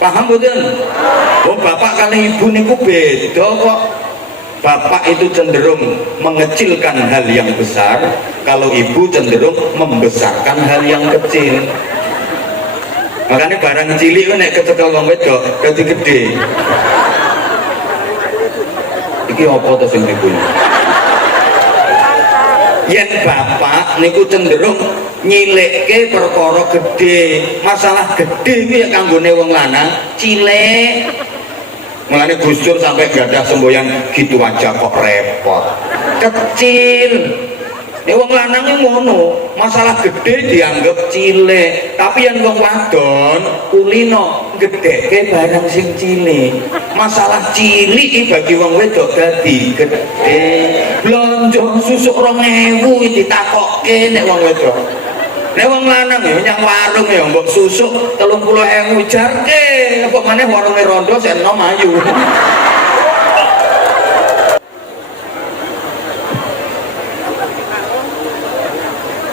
Paham betul? Oh, bapak kali ibu niku beda kok. Bapak itu cenderung mengecilkan hal yang besar, kalau ibu cenderung membesarkan hal yang kecil. Makanya barang cilik itu naik kecekel wong wedok dadi gede. Iki apa to sing dibunyi? Yen bapak niku cenderung nyilikke perkara gede. Masalah gede iki ya kanggone wong lanang cilik. Mulane Gus Dur sampai gadah semboyan gitu aja kok repot. Kecil. Nek wong lanang ngono, masalah gede dianggap cilik, tapi yang wong wadon kulino gedheke barang sing cilik. Masalah cilik bagi wong wedok dadi gede. Blonjo susuk 2000 ditakokke nek wong wedok. Nek wong lanang ya nyang warung ya mbok susuk 30.000 jarke, apa maneh warunge rondo sik enom ayu.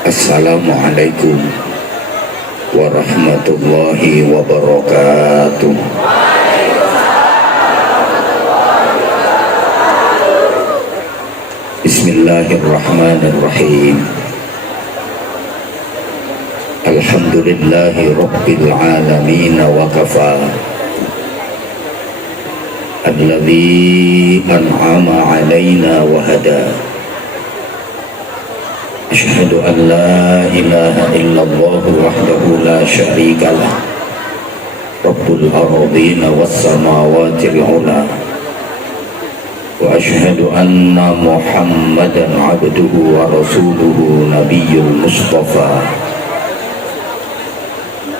Assalamualaikum warahmatullahi wabarakatuh. Bismillahirrahmanirrahim. Alhamdulillahi rabbil alamin wa kafa. Alladzi an'ama 'alaina wa hada. Asyhadu an la ilaha illallah wahdahu la syarika lah. Rabbul ardina was samawati al-ula. Wa asyhadu anna Muhammadan 'abduhu wa rasuluhu nabiyyul mustafa.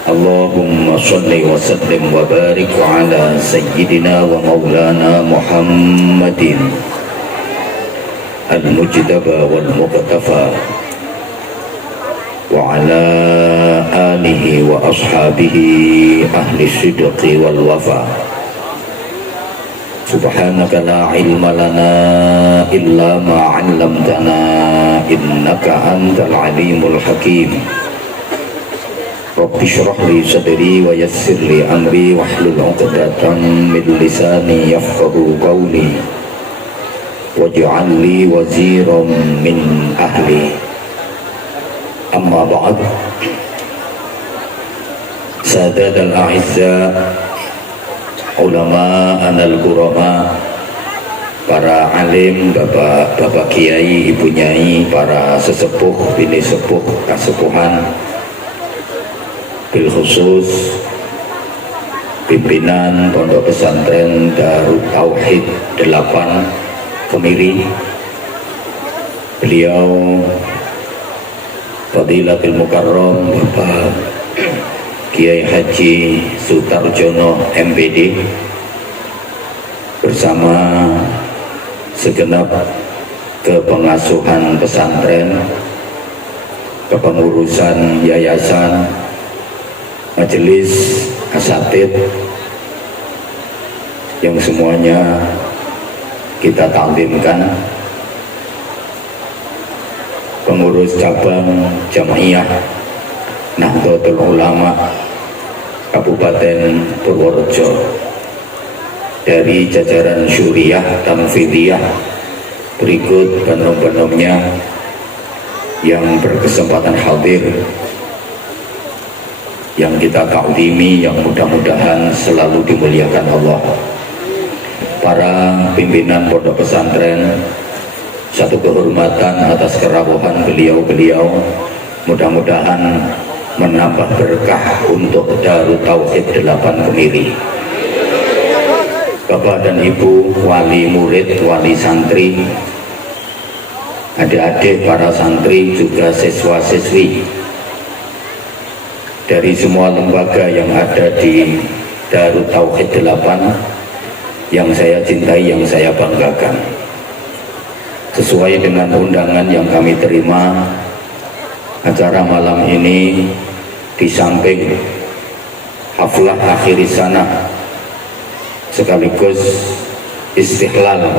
Allahumma shalli wa sallim wa barik ala sayyidina wa maulana Muhammadin al-mujtaba wal muqtafa wa ala alihi wa ashabihi ahli sidqi wal wafa. Subhanaka la ilma lana illa ma 'allamtana innaka antal alimul hakim. Rabbi shrah li sadri wa yassir li amri wahlul 'uqdatam min lisani yafqahu qawli waj'al li waziran min ahli. Amma ba'd. Sadat al-a'izza, ulama al-kurama, para alim, bapak kiai, ibu nyai, para sesepuh, bini sepuh, kasepuhan, bil khusus pimpinan Pondok Pesantren Darut Tauhid 8 Kemiri, beliau Fadilatul Mukarram Bapak Kiai Haji Sutarjono MPD bersama segenap kepengasuhan pesantren, kepengurusan yayasan, majelis asatid yang semuanya kita taklimkan, pengurus cabang Jamaiyah Nahdlatul Ulama Kabupaten Purworejo, dari jajaran Syuriah Tanfidiyah, berikut penom-penomnya yang berkesempatan hadir, yang kita taklimi, yang mudah-mudahan selalu dimuliakan Allah. Para pimpinan pondok pesantren, satu kehormatan atas kerawuhan beliau-beliau, mudah-mudahan menambah berkah untuk Darut Tauhid 8 Kemiri. Bapak dan Ibu, wali murid, wali santri, adik-adik para santri, juga siswa-siswi dari semua lembaga yang ada di Darut Tauhid 8 yang saya cintai, yang saya banggakan. Sesuai dengan undangan yang kami terima, acara malam ini di samping haflah akhir sana sekaligus istiqlal,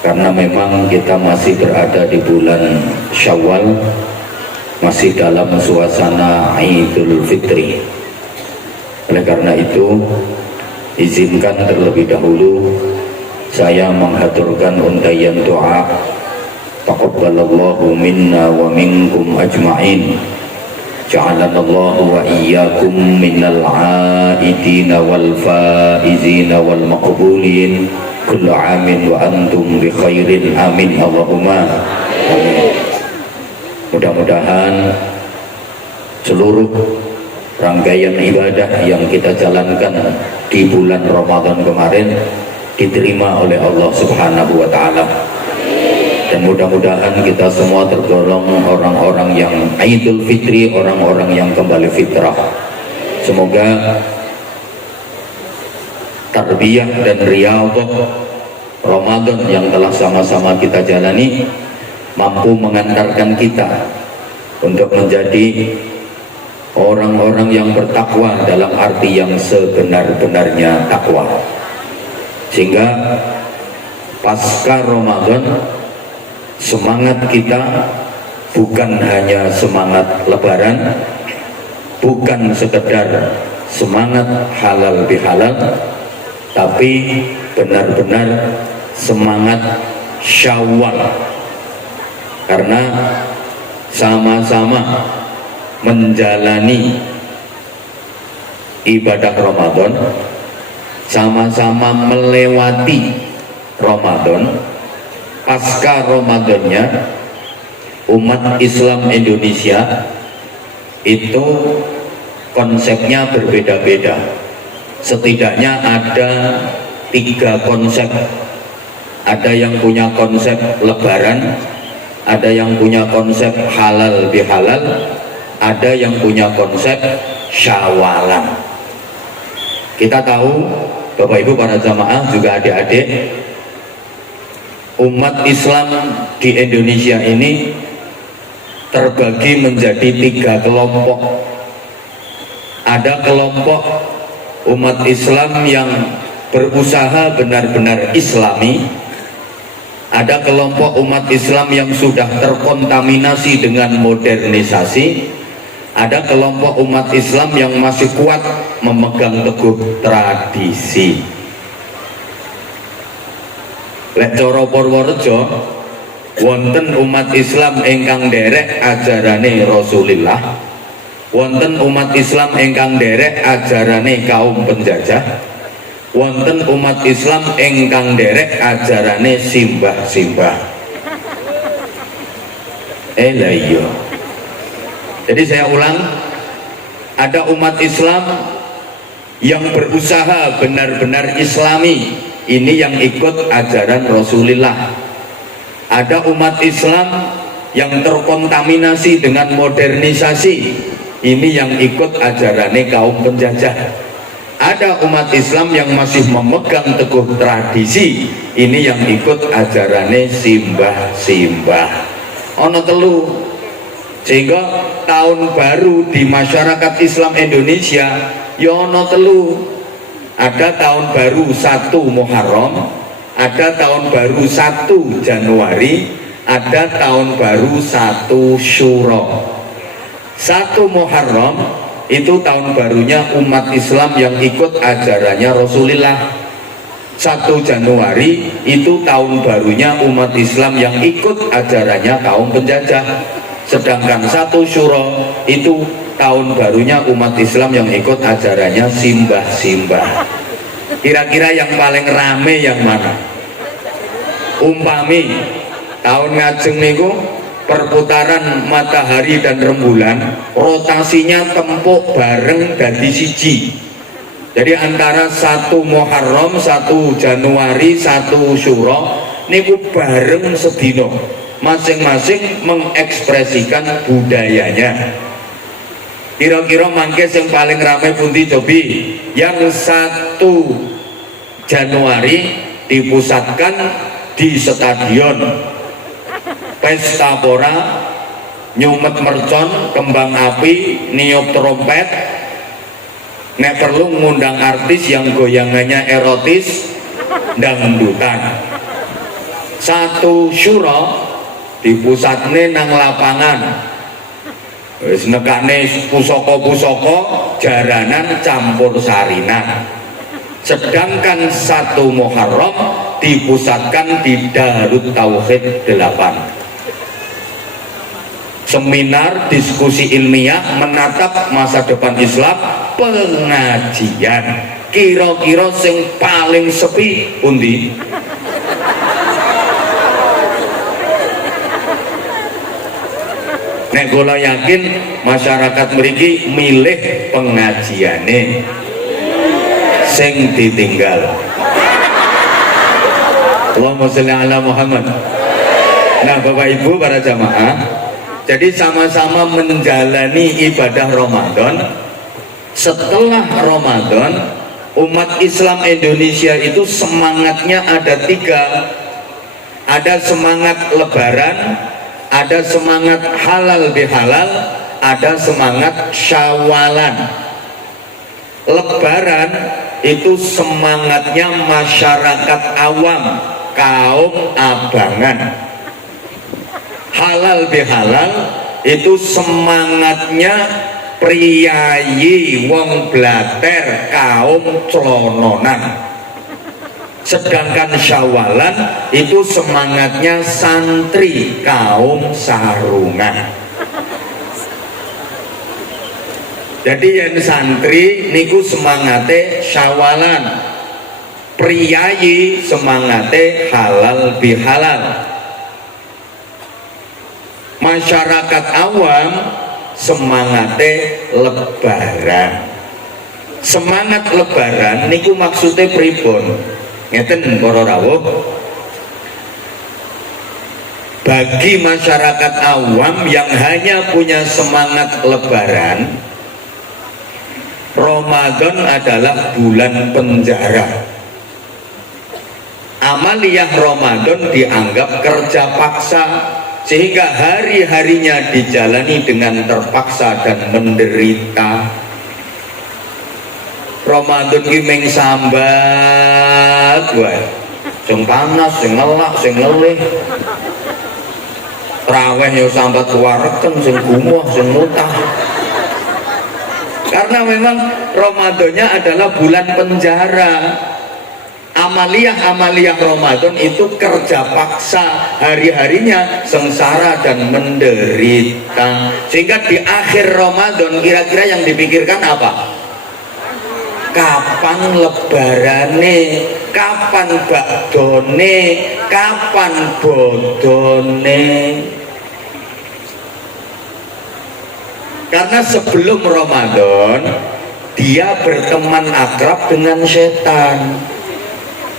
karena memang kita masih berada di bulan Syawal, masih dalam suasana Idul Fitri. Oleh karena itu, izinkan terlebih dahulu saya menghaturkan untayan doa. Taqabbalallahu minna wa minkum ajma'in. Ja'alanallahu wa iyyakum minal 'aidina wal faizina wal maqbulin. Kullu 'amin wa antum bi khairin, amin Allahumma amin. Mudah-mudahan seluruh rangkaian ibadah yang kita jalankan di bulan Ramadan kemarin diterima oleh Allah Subhanahu wa Ta'ala, dan mudah-mudahan kita semua tergolong orang-orang yang Idul Fitri, orang-orang yang kembali fitrah. Semoga tarbiyah dan riyadhah Ramadan yang telah sama-sama kita jalani mampu mengantarkan kita untuk menjadi orang-orang yang bertakwa dalam arti yang sebenar-benarnya takwa, sehingga pasca Ramadan semangat kita bukan hanya semangat lebaran, bukan sekedar semangat halal bihalal, tapi benar-benar semangat Syawal, karena sama-sama menjalani ibadah Ramadan, sama-sama melewati Ramadan. Pasca Ramadannya umat Islam Indonesia itu konsepnya berbeda-beda. Setidaknya ada 3 konsep. Ada yang punya konsep lebaran, ada yang punya konsep halal bihalal, ada yang punya konsep syawalan. Kita tahu, Bapak Ibu para jamaah juga adik-adik, umat Islam di Indonesia ini terbagi menjadi 3 kelompok. Ada kelompok umat Islam yang berusaha benar-benar Islami, ada kelompok umat Islam yang sudah terkontaminasi dengan modernisasi, ada kelompok umat Islam yang masih kuat memegang teguh tradisi. Lek cara Purworejo wonten umat Islam ingkang derek ajarane Rasulullah, wonten umat Islam ingkang derek ajarane kaum penjajah, wonten umat Islam ingkang derek ajarane simbah-simbah. Lah iya. Jadi saya ulang, ada umat Islam yang berusaha benar-benar Islami, ini yang ikut ajaran Rasulullah. Ada umat Islam yang terkontaminasi dengan modernisasi, ini yang ikut ajarannya kaum penjajah. Ada umat Islam yang masih memegang teguh tradisi, ini yang ikut ajarannya simbah-simbah. Ono telu. Sehingga tahun baru di masyarakat Islam Indonesia ya ono telu. Ada tahun baru 1 Muharram, ada tahun baru 1 Januari, ada tahun baru 1 Syuro. 1 Muharram itu tahun barunya umat Islam yang ikut ajarannya Rasulullah. 1 Januari itu tahun barunya umat Islam yang ikut ajarannya kaum penjajah. Sedangkan 1 Syuro itu tahun barunya umat Islam yang ikut ajarannya simbah-simbah. Kira-kira yang paling rame yang mana? Umpami tahun ngajeng niku perputaran matahari dan rembulan rotasinya tempuk bareng dadi siji. Jadi antara 1 Muharram, 1 Januari, 1 Syuro niku bareng sedino, masing-masing mengekspresikan budayanya. Kira-kira mangke yang paling ramai pundi cobi? Yang 1 Januari dipusatkan di stadion Pesta Pora, nyumet mercon, kembang api, niup trompet, nek perlu ngundang artis yang goyangannya erotis, dangdutan. 1 Syuro dipusatne nang lapangan, wis nekane pusaka-pusaka jaranan campur sarinan. Sedangkan 1 Muharram dipusatkan di Darut Tauhid 8. Seminar diskusi ilmiah menatap masa depan Islam, pengajian. Kira-kira sing paling sepi pundi? Nek kula yakin masyarakat mriki milih pengajiane sing ditinggal. Allahumma sholli ala Muhammad. Nah, Bapak Ibu para jamaah, jadi sama-sama menjalani ibadah Ramadan. Setelah Ramadan, umat Islam Indonesia itu semangatnya ada 3. Ada semangat lebaran, ada semangat halal bihalal, ada semangat syawalan. Lebaran itu semangatnya masyarakat awam, kaum abangan. Halal bihalal itu semangatnya priyayi wong blater, kaum celononan. Sedangkan syawalan itu semangatnya santri, kaum sarungan. Jadi yang santri niku semangate syawalan, priyayi semangate halal bihalal. Masyarakat awam semangate lebaran. Semangat lebaran niku maksudnya pripun? Ngeten para rawuh. Bagi masyarakat awam yang hanya punya semangat lebaran, Ramadan adalah bulan penjara. Amaliyah Ramadan dianggap kerja paksa, sehingga hari-harinya dijalani dengan terpaksa dan menderita. Ramadan ki meng sambat wae. Sing panas, sing ngelak, sing leleh. Traweh yo sambat wareken, sing gumuh, sing mutah. Karena memang Ramadannya adalah bulan penjara. Amaliyah Ramadan itu kerja paksa, hari-harinya sengsara dan menderita. Sehingga di akhir Ramadan kira-kira yang dipikirkan apa? Kapan lebarane, kapan bakdone, kapan bodone. Karena sebelum Ramadan dia berteman akrab dengan setan.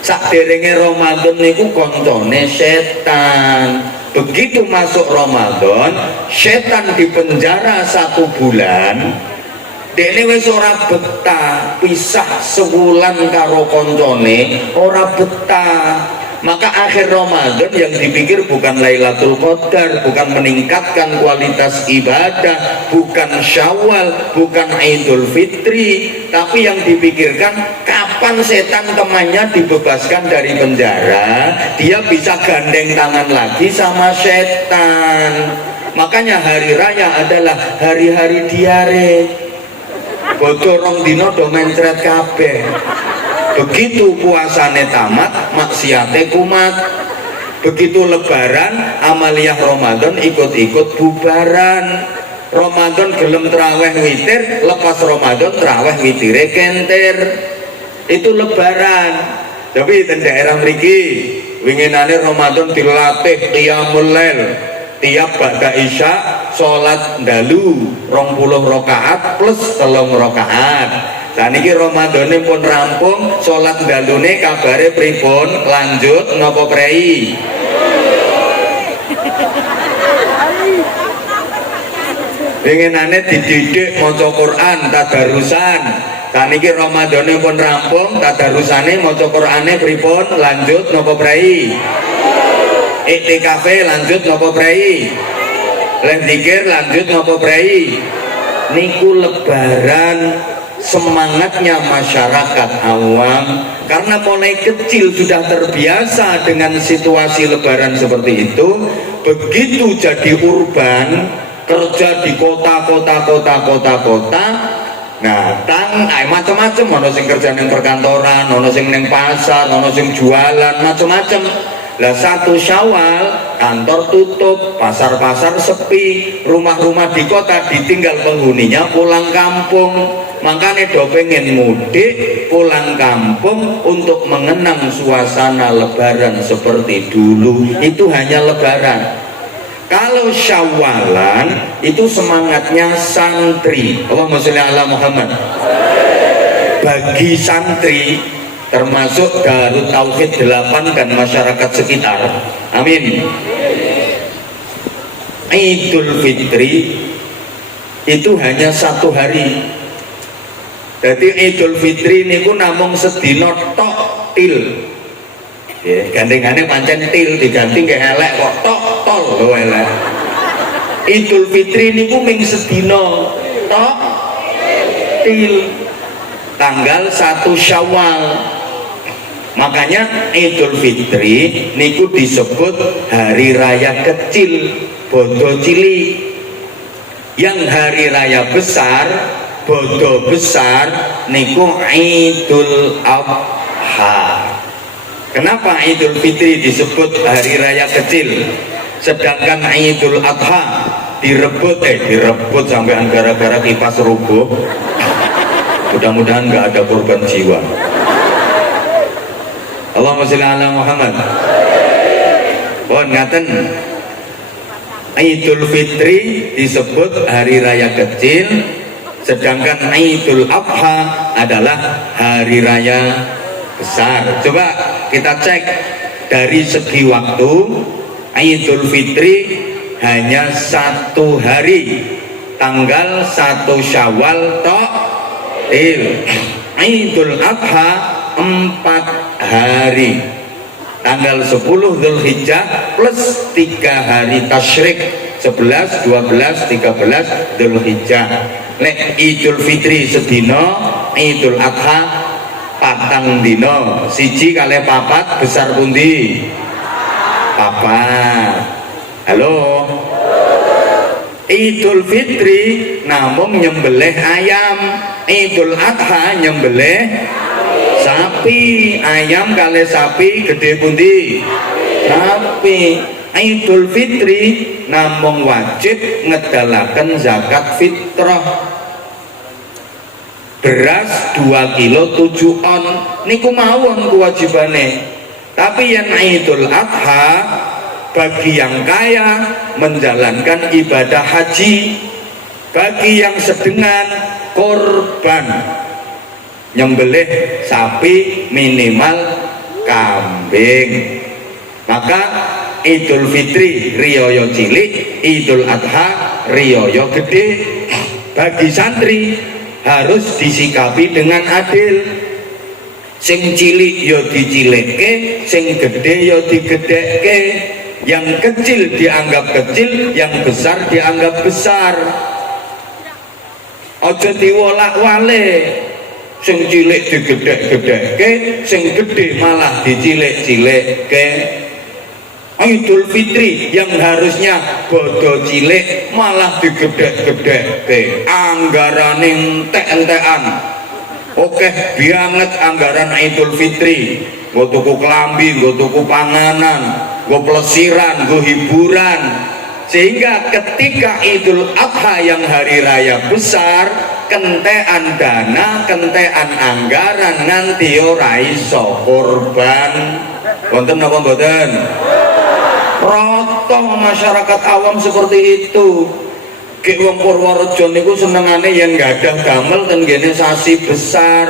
Sakderenge Ramadan niku koncone setan. Begitu masuk Ramadan, setan dipenjara 1 bulan. Dene wis ora betah, pisah sebulan karo koncone, ora betah. Maka akhir Ramadan yang dipikir bukan Lailatul Qadar, bukan meningkatkan kualitas ibadah, bukan Syawal, bukan Idul Fitri, tapi yang dipikirkan kapan setan temannya dibebaskan dari penjara, dia bisa gandeng tangan lagi sama setan. Makanya hari raya adalah hari-hari diare. Bodo rong dino do mencret kabeh. Begitu puasane tamat, maksiate kumat. Begitu lebaran, amaliyah Ramadan ikut-ikut bubaran. Ramadan gelem traweh witir, lepas Ramadan traweh witire kenter. Itu lebaran. Tapi di daerah mriki winginane Ramadan dilatih qiyamul lail. Tiap ba'da isya sholat dalu 20 rakaat plus 3 rakaat. Saniki Ramadane pun rampung, sholat dalune kabare pripun? Lanjut napa prei? Pengenane dididik maca Quran tadarusan. Saniki Ramadane pun rampung, tadarusane maca Qurane pripun? Lanjut napa prei? ITKF lanjut nopo prei, leh zikir lanjut nopo prei. Niku lebaran semangatnya masyarakat awam, karena mulai kecil sudah terbiasa dengan situasi lebaran seperti itu. Begitu jadi urban, kerja di kota. Nah, macam-macam, ono sing kerja ning perkantoran, ono sing ning pasar, ono sing jualan, macam-macam. Lah 1 Syawal kantor tutup, pasar-pasar sepi, rumah-rumah di kota ditinggal penghuninya pulang kampung. Makanya do pengen mudik pulang kampung untuk mengenang suasana lebaran seperti dulu. Itu hanya lebaran. Kalau Syawalan itu semangatnya santri. Allahumma sholli ala Muhammad. Bagi santri termasuk Darut Tauhid 8 dan masyarakat sekitar. Amin. Idul Fitri itu hanya 1 hari. Jadi Idul Fitri niku namung sedina tok til. Ya, gandengane pancen til diganti ke elek kok tok tol lho elek. Idul Fitri niku ming sedina tok til tanggal 1 Syawal. Makanya Idul Fitri niku disebut hari raya kecil, bodo cilik. Yang hari raya besar, bodo besar niku Idul Adha. Kenapa Idul Fitri disebut hari raya kecil, sedangkan Idul Adha direbut sampai gara-gara kipas rubuh? Mudah-mudahan nggak ada korban jiwa. Allahumma sholli ala Muhammad. Ngaten, Idul Fitri disebut hari raya kecil, sedangkan Idul Adha adalah hari raya besar. Coba kita cek dari segi waktu, Idul Fitri hanya 1 hari, tanggal 1 Syawal tok til. Idul Adha 4 hari, tanggal 10 Dzulhijjah plus 3 hari tasyrik, 11, 12, 13 Dzulhijjah. Nek Idul Fitri sedina, Idul Adha 4 dino, 1 kali 4 besar pundi? 4. Halo. Idul Fitri namung nyembelih ayam, Idul Adha nyembelih sapi. Ayam kali sapi gede pundi? Sapi. Idul Fitri namung wajib ngedalaken zakat fitrah. Beras 2 kilo 7 on niku mawon kewajibane. Tapi yang Idul Adha bagi yang kaya menjalankan ibadah haji, bagi yang sedengan korban nyembelih sapi minimal kambing. Maka Idul Fitri riyoyo cilik, Idul Adha riyoyo gede. Bagi santri harus disikapi dengan adil. Sing cilik yo dicileke, sing gede yo digedeke. Yang kecil dianggap kecil, yang besar dianggap besar. Aja diwolak-walik. Sing cilik digedek-gedekke, sing gede malah dicilek-cilekke. Idul Fitri yang harusnya bodo cilik malah digedek-gedekke, anggarane entek-entekan. Oke banget anggaran Idul Fitri, nggo tuku klambi, nggo tuku panganan, nggo plesiran, nggo hiburan. Sehingga ketika Idul Adha yang hari raya besar, kentean dana, kentean anggaran, nganti ora iso korban. Wonten napa mboten? Roto masyarakat awam seperti itu. Ki wong Purworejo niku senengane yen gadah damel ten ngene sasi besar.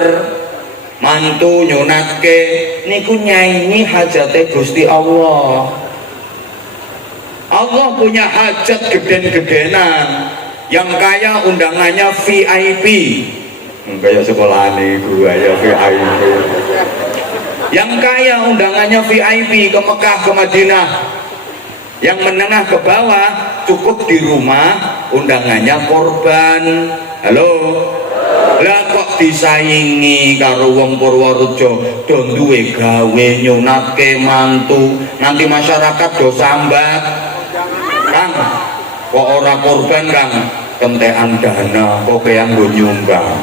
Mantu nyunatke niku nyanyi hajate Gusti Allah. Allah punya hajat geden-gedenan. Yang kaya undangannya VIP. Kayak sekolah niku ya VIP. Yang kaya undangannya VIP ke Mekah, ke Madinah. Yang menengah ke bawah cukup di rumah, undangannya korban. Halo. Lah kok disaingi karo wong Purworejo do duwe gawe nyunatke mantu, nanti masyarakat do sambat. Kang, kok ora korban Kang, kentekan dana kok yang nggo nyumbang.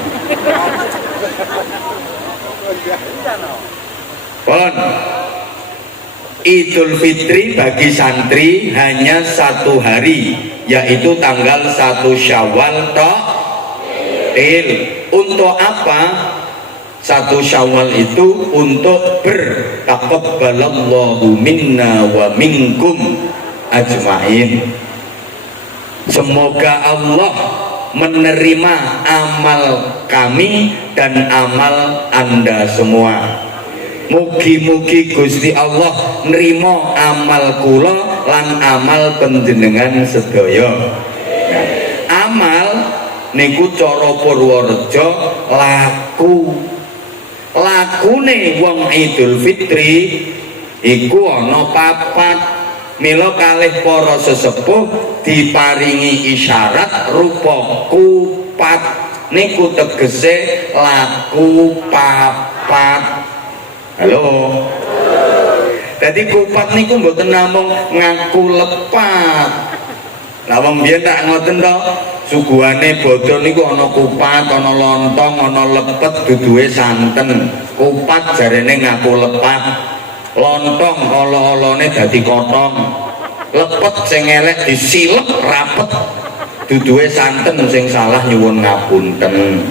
Pon Idul Fitri bagi santri hanya 1 hari, yaitu tanggal 1 Syawal Ta'il. Untuk apa 1 Syawal itu? Untuk bertakabbalallahu minna wa minkum ajmain. Semoga Allah menerima amal kami dan amal Anda semua. Mugi-mugi Gusti Allah nrimo amal kula lan amal panjenengan sedaya. Amal niku cara Purworejo laku. Lakune wong Idul Fitri iku ana 4. Mila kalih para sesepuh diparingi isyarat rupa kupat. Niku tegese laku 4. Halo. Jadi kupat niku mboten namung ngaku lepat. Lah wong biyen tak ngoten to, suguhane bodho niku ana kupat, ana lontong, ana lepet duduhe santen. Kupat jarene ngaku lepat. Lontong olo-olone dadi kotong. Lepet sing elek disilep rapet. Duduhe santen sing salah nyuwun ngapunten.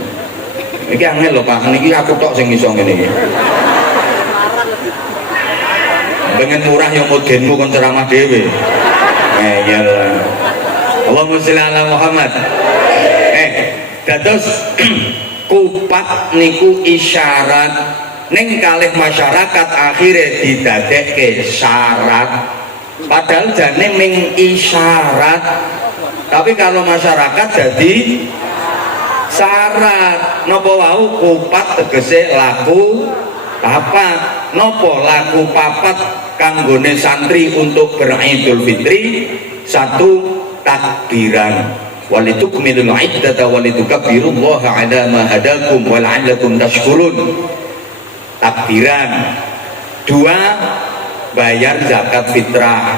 Iki angel lho Pak, niki aku tok sing iso ngene iki. Pengen murah yang modenmu kon ceramah dhewe. Ngeyel. Allahumma sholli ala Muhammad. Dados kupat niku isyarat ning kalih masyarakat akhirnya didadekke syarat. Padahal jane ming isyarat. Tapi kalau masyarakat jadi syarat. Napa wau kupat tegese laku papat. Nopo laku papat kanggone santri untuk beridul fitri? 1, takbiran. Walitukmilul iddata walitukabbirullaha ala ma hadakum wa la'allakum tashkurun. Takbiran. 2, bayar zakat fitrah.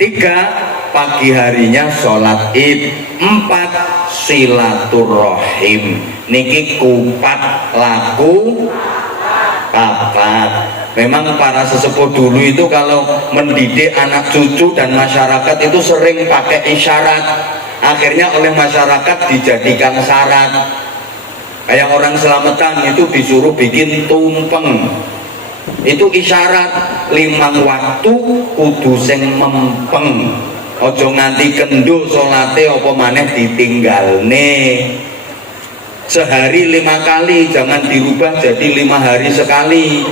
3, pagi harinya sholat id. 4, silaturahim. Niki kupat laku papat. Memang para sesepuh dulu itu kalau mendidik anak cucu dan masyarakat itu sering pakai isyarat. Akhirnya oleh masyarakat dijadikan syarat. Kayak orang selamatan itu disuruh bikin tumpeng. Itu isyarat 5 waktu kudu sing mempeng. Ojo nganti kendo salate apa maneh ditinggalne. Sehari 5 kali, jangan dirubah jadi 5 hari sekali.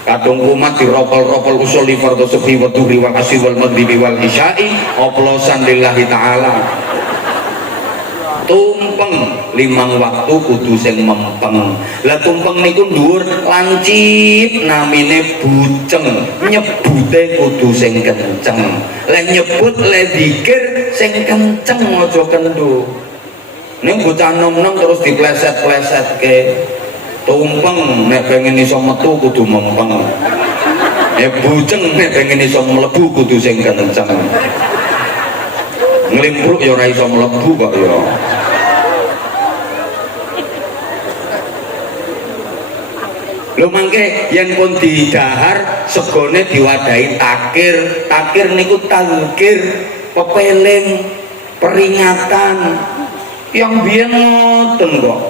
Kadung umat diropol-ropol usuli fardhu subhi wa dhuhri wa asyi wal maghribi wal isya'i oplosan lillahi ta'ala. Tumpeng 5 waktu kudu sing mempeng. Lah tumpeng niku dhuwur lancip namine buceng, nyebute kudu sing kenceng. Lah nyebut le zikir sing kenceng aja kendo. Ning bocah nom-nom terus dipleset-pleset ke tumpeng nek pengen iso metu kudu mempeng. Buceng nek pengen iso mlebu kudu sing kenceng. Nglimpruk ya ora iso mlebu kok ya. Lho mangke yen pun didahar segone diwadahi takir. Takir niku tangkir, pepeling, peringatan. Yang biyen ngoten kok.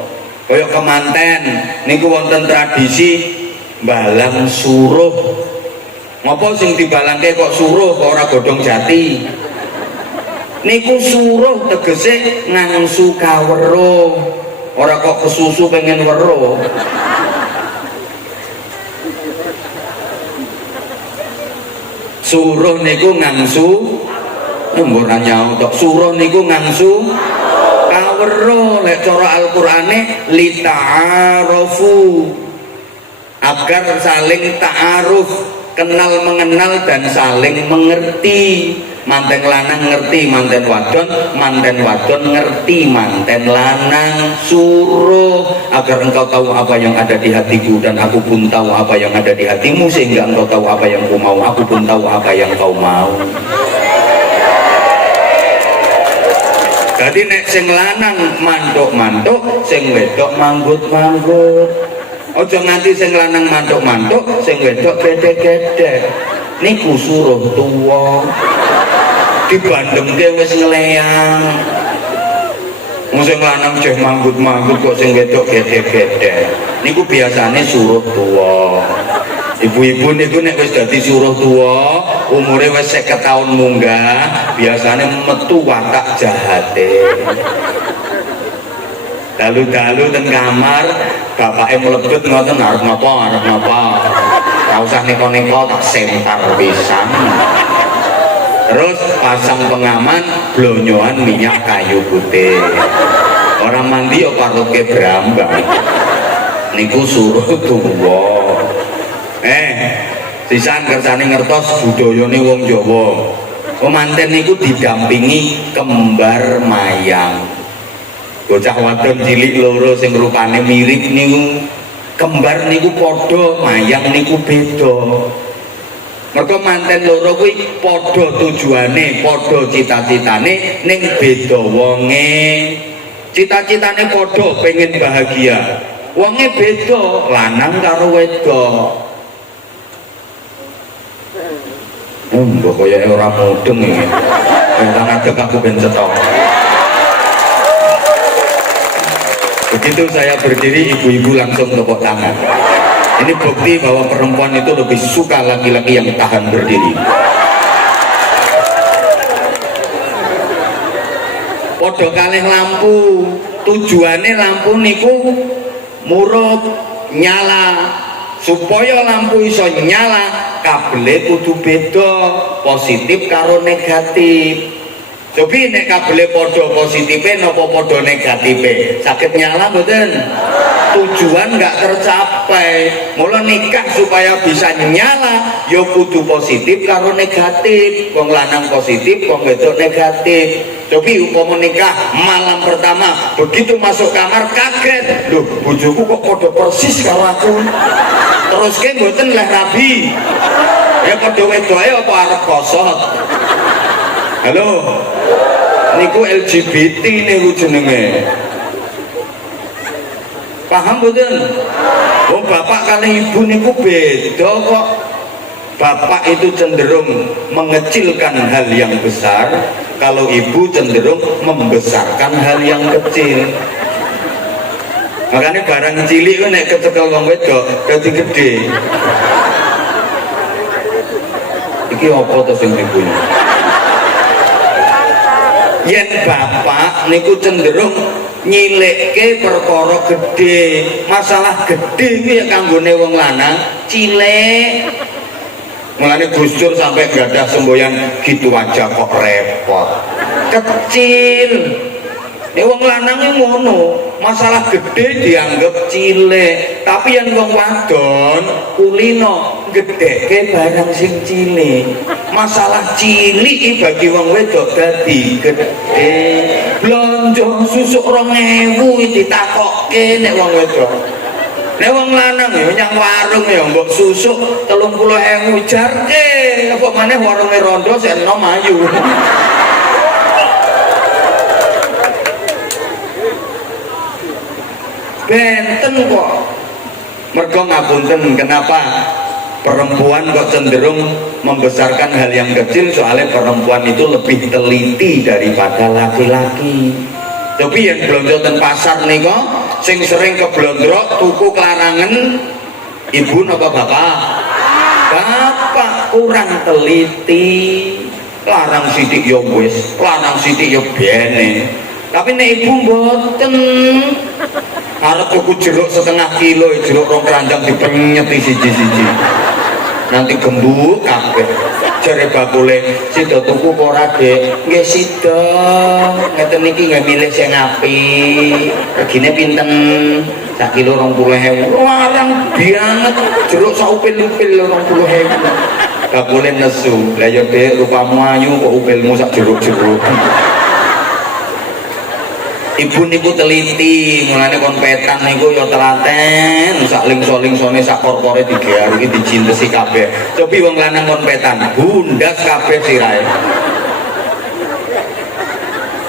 Kaya kemanten niku wonten tradisi balang suruh. Ngopo sing dibalangke kok suruh kok ora godhong jati? Niku suruh tegese ngangsu kaweruh. Ora kok kesusu pengen weruh. Suruh niku ngangsu ora nyaut tok. Suruh niku ngangsu kaweruh. Lek cara Al-Qur'ane li ta'arufu, agar saling ta'aruf, kenal mengenal dan saling mengerti. Manten lanang ngerti manten wadon, manten wadon ngerti manten lanang. Suruh agar engkau tahu apa yang ada di hatiku dan aku pun tahu apa yang ada di hatimu, sehingga engkau tahu apa yang ku mau, aku pun tahu apa yang kau mau. Dadi nek sing lanang mantuk-mantuk, sing wedok manggut-manggut. Aja nganti sing lanang mantuk-mantuk, sing wedok gedhe-gedhe. Niku suruh tuwa. Dibandengke wis ngleyang. Wong sing lanang jeh manggut-manggut kok sing wedok gedhe-gedhe. Niku biasane suruh tuwa. Ibu-ibu niku nek wis dadi suruh tuwa, umure wis 50 tahun munggah, biasane metu watak jahate. Dalu-dalu teng kamar, bapake mlebet ngoten arep napa, arep napa. Ora usah neko-neko tak sentar pisan. Terus pasang pengaman, blonyoan minyak kayu putih. Orang mandi ya paroke brambang. Niku suruh tuwa. Sisan kersane ngertos budayane wong Jawa. Pemanten niku didampingi kembar mayang. Bocah wadon cilik loro sing rupane mirip niku kembar niku padha, mayang niku beda. Mergo manten loro kuwi padha tujuane, padha cita-citane ning beda wonge. Cita-citane padha pengen bahagia. Wonge beda, lanang karo wedok. Mbok koyoke ora mudeng iki. Ora ngadeg aku ben cetok. Begitu saya berdiri, ibu-ibu langsung tepuk tangan. Ini bukti bahwa perempuan itu lebih suka laki-laki yang tahan berdiri. Podo kalih lampu, tujuannya lampu niku murup nyala. Supaya lampu iso nyala, kabele kudu beda, positif karo negatif. Cobi nek kabele podo positife napa podo negatife, sakit nyala mboten? Tujuan nggak tercapai. Mula nikah supaya bisa nyala, ya kudu positif karo negatif. Wong lanang positif, wong wedok negatif. Cobi umpama nikah malam pertama, begitu masuk kamar kaget, loh bojoku kok podo persis karo aku. Terus ke mboten leh rabi. Ya padha wedoke apa arep kosot. Halo. Niku LGBT niku jenenge. Paham mboten? Oh bapak kali ibu niku beda kok. Bapak itu cenderung mengecilkan hal yang besar, kalau ibu cenderung membesarkan hal yang kecil. Makanya barang cilik itu nek kecekel wong wedok dadi gede. Iki apa to sing dibunyi? Yen bapak niku cenderung nyilikke perkara gede. Masalah gede iki ya kanggone wong lanang cilik. Mulane Gus Dur sampai gadah semboyan gitu aja kok repot. Kecil. Nek wong lanang iki ngono, masalah gede dianggap cilik, tapi yang wong wadon kulino gedheke barang sing cilik. Masalah cilik bagi wong wedok dadi gede. Blonjo susuk 2000 ditakokke nek wong wedok. Nek wong lanang ya nyang warung ya mbok susuk 30.000 jarke, apa maneh warunge rondo sik enom ayu. Benten kok. Mergo ngapunten kenapa perempuan kok cenderung membesarkan hal yang kecil, soalnya perempuan itu lebih teliti daripada laki-laki. Tapi yang blonjo ten pasar nih kok sing sering keblondrok tuku kelarangan ibu napa bapak? Bapak kurang teliti. Larang sidik yo wis, larang sidik yo bene. Tapi nek ibu mboten arep tuku jeruk setengah kilo, jeruk rong keranjang dipenyeti siji-siji. Nanti gembuk kabeh. Jare bakule sida tuku kok ora Dek? Nggih sida. Ngeten iki nggih milih sing apik. Regine pinten? Sak kilo 20.000. Larang banget. Jeruk sak upil-upil 20.000. Bakule nesu. Lah ya Dek, rupamu ayu kok upilmu sak jeruk-jeruk. Ibu niku teliti, mulane kon petan niku ya telaten, sak lingso-lingsone sak korpore digear iki dicintesi kabeh. Cobi wong lanang kon petan, bundas kabeh sirahe.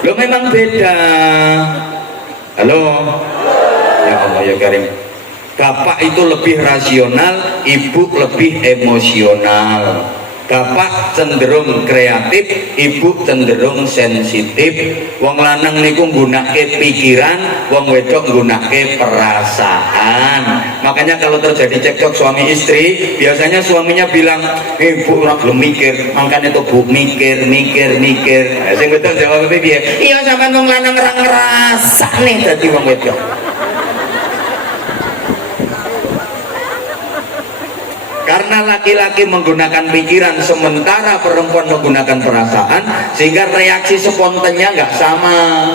Lo memang beda. Halo, ya Allah ya Karim. Bapak itu lebih rasional, ibu lebih emosional. Bapak cenderung kreatif, ibu cenderung sensitif. Wong lanang niku nggunake pikiran, wong wedok nggunake perasaan. Makanya kalau terjadi cekcok suami istri, biasanya suaminya bilang, "Bu ora belum mikir." Makanya tuh Bu mikir. Nah, sing wedok jawab piye? Iya sampean wong lanang ora ngrasane dadi wong wedok. Karena laki-laki menggunakan pikiran sementara perempuan menggunakan perasaan, sehingga reaksi spontannya nggak sama.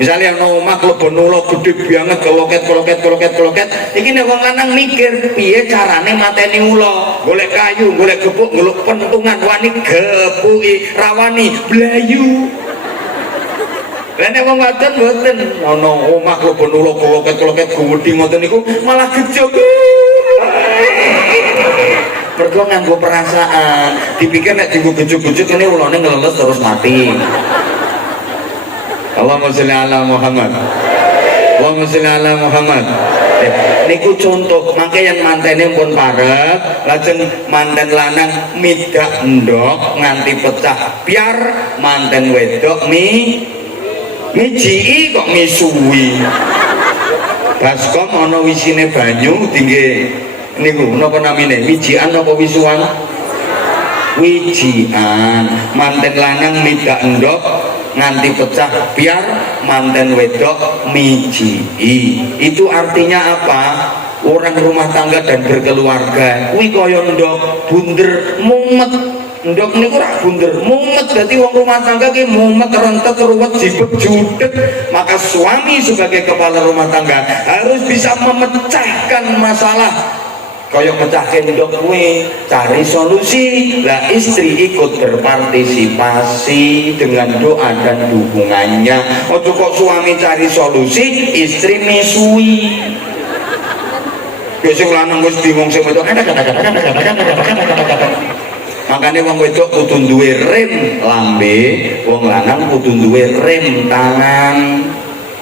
Misalnya yang omah klebon ulo gede banget keloket iki nek wong lanang mikir piye carane mateni ulo, golek kayu, golek gepuk, golek pentungan, wani gepuki, rawani blayu. Lah nek wong wadon mboten ana omah klebon ulo keloket gedhi ngoten niku malah gejog. Mergo nganggo perasaan, dipikir nek dienggo gejuk-gejuk ini ulone ngeleles terus mati. Allahumma sholli ala Muhammad. Allahumma sholli ala Muhammad. Niku contoh, mangke yang mantene pun parek, lajeng manten lanang midak ndok nganti pecah biar manten wedok mijiki kok misuwi. Baskom ana wisine banyu tinggi niku napa namine wijian apa wisuan? Wijian. Manten lanang midak ndok nganti pecah biar manten wedok mijiki. Itu artinya apa? Orang rumah tangga dan berkeluarga kuwi kaya ndok bunder mumet. Ndok niku ora bunder mumet, dadi wong rumah tangga ki mumet rentet ruwet jibet judeg. Maka suami sebagai kepala rumah tangga harus bisa memecahkan masalah. Kayak mecahin ndok kuwi, cari solusi. Lah istri ikut berpartisipasi dengan doa dan dukungannya. Ojo kok suami cari solusi, istri misui. Sing lanang wis bingung sing wedok. Makanya wong wedok kudu duwe rem lambe, wong lanang kudu duwe rem tangan.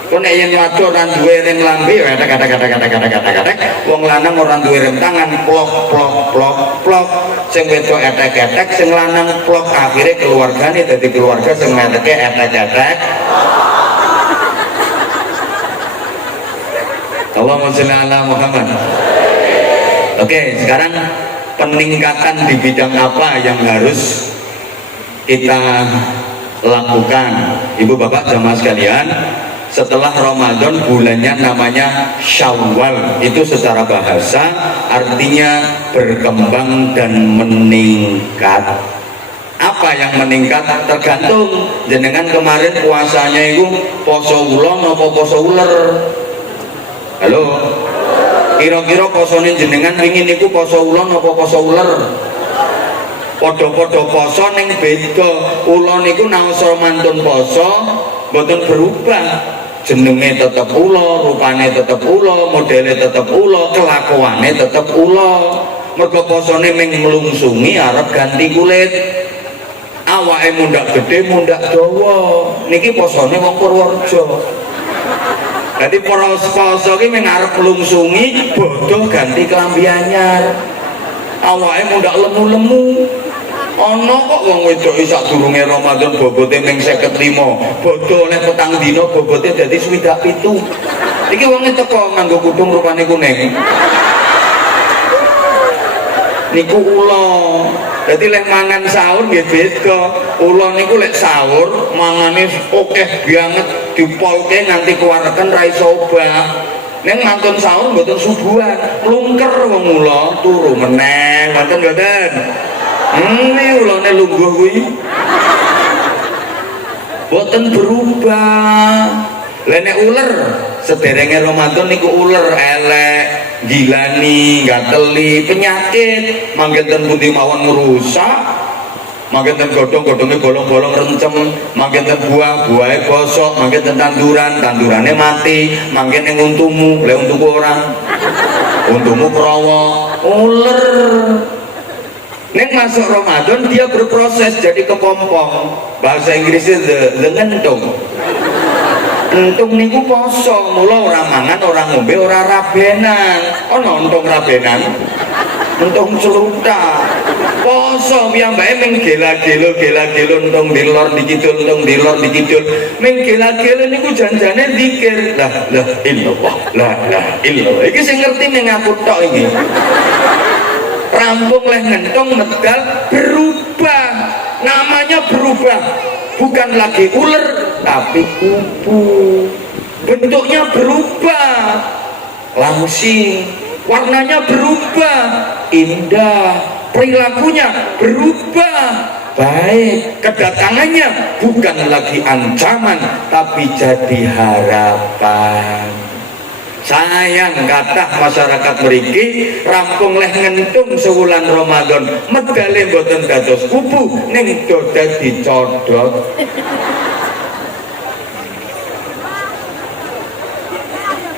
Kok nek yen wadon ora duwe rem lambe, kata-kata. Wong lanang ora duwe rem tangan, plok. Sing wedok etek-etek, sing lanang plok. Akhire keluargane dadi keluarga sing eteke etek-etek. Allahumma sholli ala Muhammad. Oke, sekarang peningkatan di bidang apa yang harus kita lakukan, ibu bapak jamaah sekalian? Setelah Ramadan bulannya namanya Syawal, itu secara bahasa artinya berkembang dan meningkat. Apa yang meningkat? Tergantung jenengan kemarin puasanya itu poso ulon apa poso uler. Halo, kira-kira posone jenengan ingin niku poso ulon apa poso uler? Podo-podo poso ning beda. Ulon niku naosa mantun poso mboten berubah. Jenenge tetep ula, rupane tetep ula, modele tetep ula, kelakuane tetep ula. Mergo posone ming mlungsungi arep ganti kulit. Awake mundak gede, mundak dawa. Niki posone wong Purworejo. Dadi poso ki ming arep mlungsungi, bodoh ganti klambi anyar. Awake mundak lemu-lemu. Ana kok wong wedok sak durunge Ramadan bobote ming 55, bodho oleh petang dina bobote dadi 27. Iki wonge teko nganggo kudung rupane kuning. Niku ula. Dadi lek mangan sahur nggih beda. Ula niku lek sahur mangane akeh banget dipolke nganti kuwareken ra iso obah. Nek mantun sahur mboten subuhan, lungker wong ula turu meneh, mboten mboten. Ini ulane lungguh kuwi boten berubah. Lah nek uler sederenge Ramadan niku uler elek, gilani, gateli, penyakit, mangketen pundi mawon ngrusak. Mangketen godhong-godhonge bolong-bolong rencem, mangketen buah-buahe bosok, mangketen tandurane mati, mangkene untumu, lek untuku ora. Untumu krowo, uler. Neng masuk Ramadan dia berproses jadi kepompong, bahasa Inggrisnya the ngentung. Entung niku poso, mula ora mangan, ora ngombe, ora rabenan. Ono entung rabenan, entung celuta. Poso piyambake ming gela-gelo entung dilor dikidul, entung dilor dikidul. Ming gela-gelo niku janjane zikir. La illallah, la illallah. Iki sing ngerti ning aku tok iki. Rampung leh ngentung medal berubah, namanya berubah, bukan lagi ular tapi kupu, bentuknya berubah, langsing, warnanya berubah, indah, perilakunya berubah, baik, kedatangannya bukan lagi ancaman tapi jadi harapan. Sayang kathah masyarakat mriki rampung leh ngentung sewulan Ramadan medale mboten dados kupu ning do dadi codot.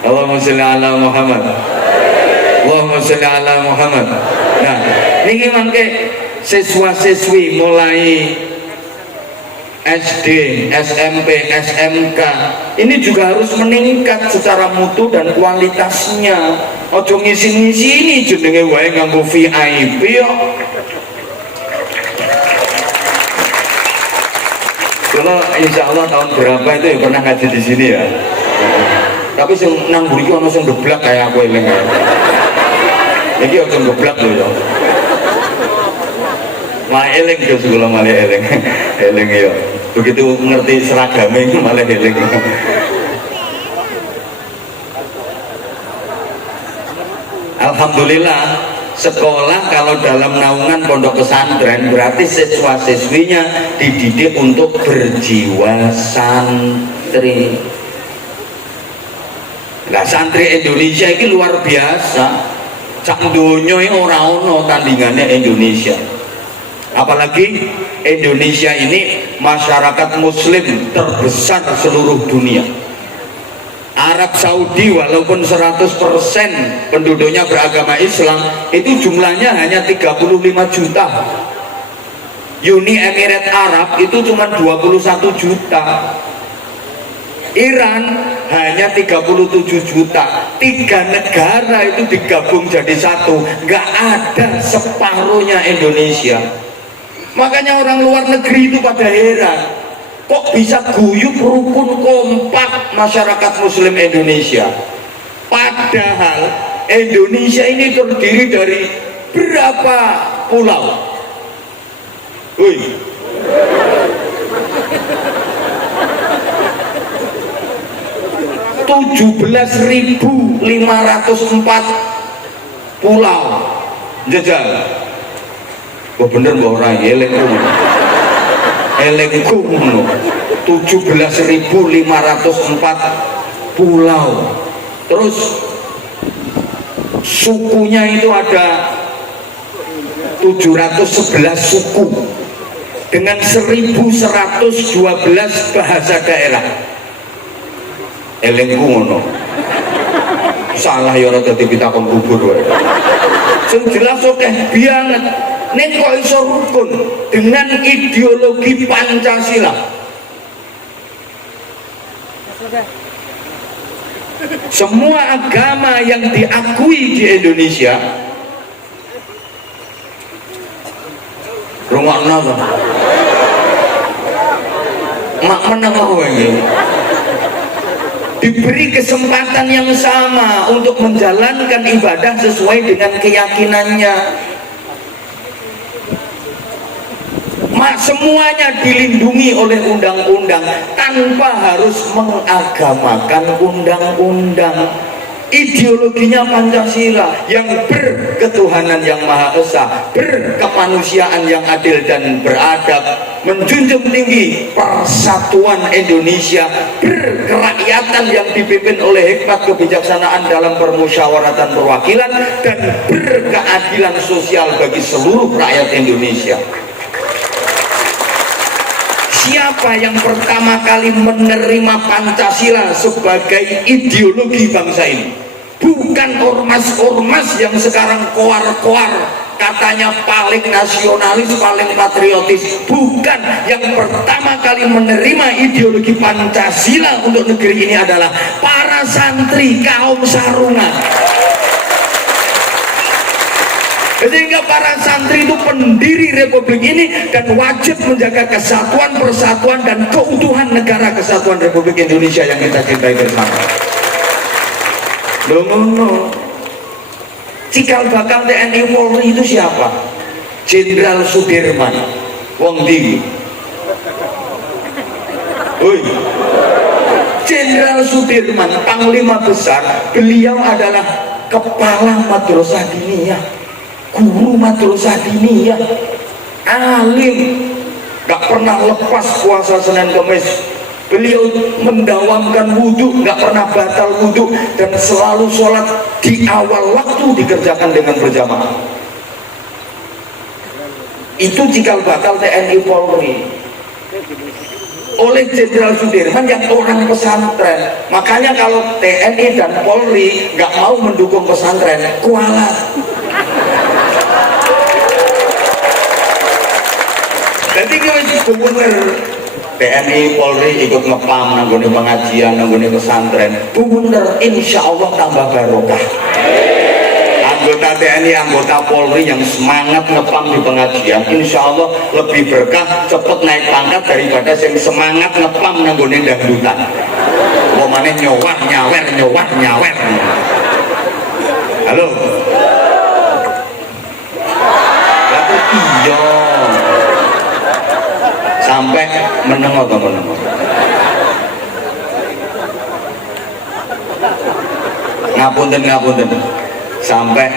Allahumma sholli ala Muhammad. Allahumma sholli ala Muhammad. Nah, niki mangke siswa-siswi mulai SD, SMP, SMK ini juga harus meningkat secara mutu dan kualitasnya. Ojo ngisi-ngisi ini jenenge wae nganggo VIP yo. Kalau insya Allah tahun berapa itu ya pernah ngaji di sini ya. Tapi sing nang mburi ono sing geblak kayak aku eling. Iki ojo geblak lho ya. Malah eling ke sekolah malah eling. Eling ya. Begitu ngerti seragamnya malah eling. Alhamdulillah sekolah kalau dalam naungan pondok pesantren berarti siswa-siswinya dididik untuk berjiwa santri. Nah, santri Indonesia ini luar biasa. Sak donya ora ono tandingannya Indonesia. Apalagi Indonesia ini masyarakat muslim terbesar seluruh dunia. Arab Saudi walaupun 100% penduduknya beragama Islam, itu jumlahnya hanya 35 juta. Uni Emirat Arab itu cuma 21 juta. Iran hanya 37 juta. 3 negara itu digabung jadi satu, nggak ada separuhnya Indonesia. Makanya orang luar negeri itu pada heran, kok bisa guyup rukun kompak masyarakat muslim Indonesia. Padahal Indonesia ini terdiri dari berapa pulau? Wih, 17.504 pulau jajal. Wah bener mbak orang elengku 17.504 pulau. Terus sukunya itu ada 711 suku dengan 1112 bahasa daerah. Elengku ngono salah ya ora dadi pitakon kubur wae. Sing jelas akeh banget. Nek kok iso rukun dengan ideologi Pancasila. Semua agama yang diakui di Indonesia rungokno to. Mak meneng kowe iki. Diberi kesempatan yang sama untuk menjalankan ibadah sesuai dengan keyakinannya. Semuanya dilindungi oleh undang-undang tanpa harus mengagamakan undang-undang. Ideologinya Pancasila yang berketuhanan yang Maha Esa, berkemanusiaan yang adil dan beradab, menjunjung tinggi persatuan Indonesia, berkerakyatan yang dipimpin oleh hikmat kebijaksanaan dalam permusyawaratan perwakilan, dan berkeadilan sosial bagi seluruh rakyat Indonesia. Siapa yang pertama kali menerima Pancasila sebagai ideologi bangsa ini? Bukan ormas-ormas yang sekarang koar-koar katanya paling nasionalis, paling patriotis. Bukan, yang pertama kali menerima ideologi Pancasila untuk negeri ini adalah para santri kaum sarungan. Sehingga para santri itu pendiri republik ini dan wajib menjaga kesatuan, persatuan dan keutuhan negara kesatuan Republik Indonesia yang kita cintai bersama. Loh, cikal bakal TNI Polri itu siapa? Jenderal Sudirman. Wong ndi? Jenderal Sudirman, Panglima Besar. Beliau adalah kepala Madrasah Diniyah, guru Madrasah Diniyah, alim, gak pernah lepas puasa Senin Kemis. Beliau mendawamkan wudhu, gak pernah batal wudhu, dan selalu sholat di awal waktu dikerjakan dengan berjamaah. Itu cikal bakal TNI Polri oleh Jenderal Sudirman yang orang pesantren. Makanya kalau TNI dan Polri gak mau mendukung pesantren, kualat. Jadi bener TNI Polri ikut ngepam nanggone pengajian, nanggone pesantren, bener insya Allah tambah barokah. Anggota TNI, anggota Polri yang semangat ngepam di pengajian, insya Allah lebih berkah, cepet naik pangkat daripada yang semangat ngepam nanggone dangdutan. Womane nyowah nyawer, nyowah nyawer. Halo. Lalu iya. Sampai menengok atau menengok. Ngapunten sampai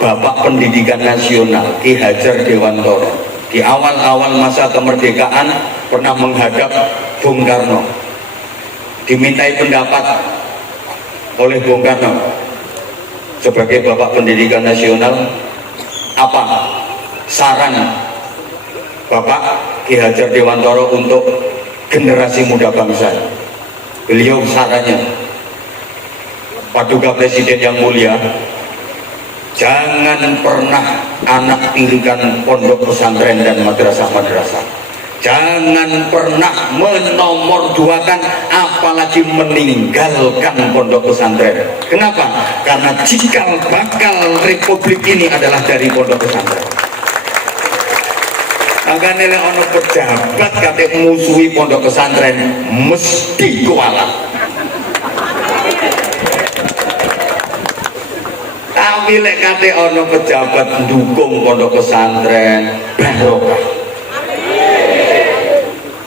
Bapak Pendidikan Nasional Ki Hajar Dewantoro di awal-awal masa kemerdekaan pernah menghadap Bung Karno, dimintai pendapat oleh Bung Karno sebagai Bapak Pendidikan Nasional, apa saran Bapak Ki Hajar Dewantoro untuk generasi muda bangsa. Beliau sarannya, Paduka Presiden yang mulia, jangan pernah anak tirikan pondok pesantren dan madrasah-madrasah. Jangan pernah menomorduakan apalagi meninggalkan pondok pesantren. Kenapa? Karena cikal bakal republik ini adalah dari pondok pesantren. Maka nilai ono pejabat kate musuhi pondok pesantren mesti kualat. Tapi lek kate ono pejabat dukung pondok pesantren barokah.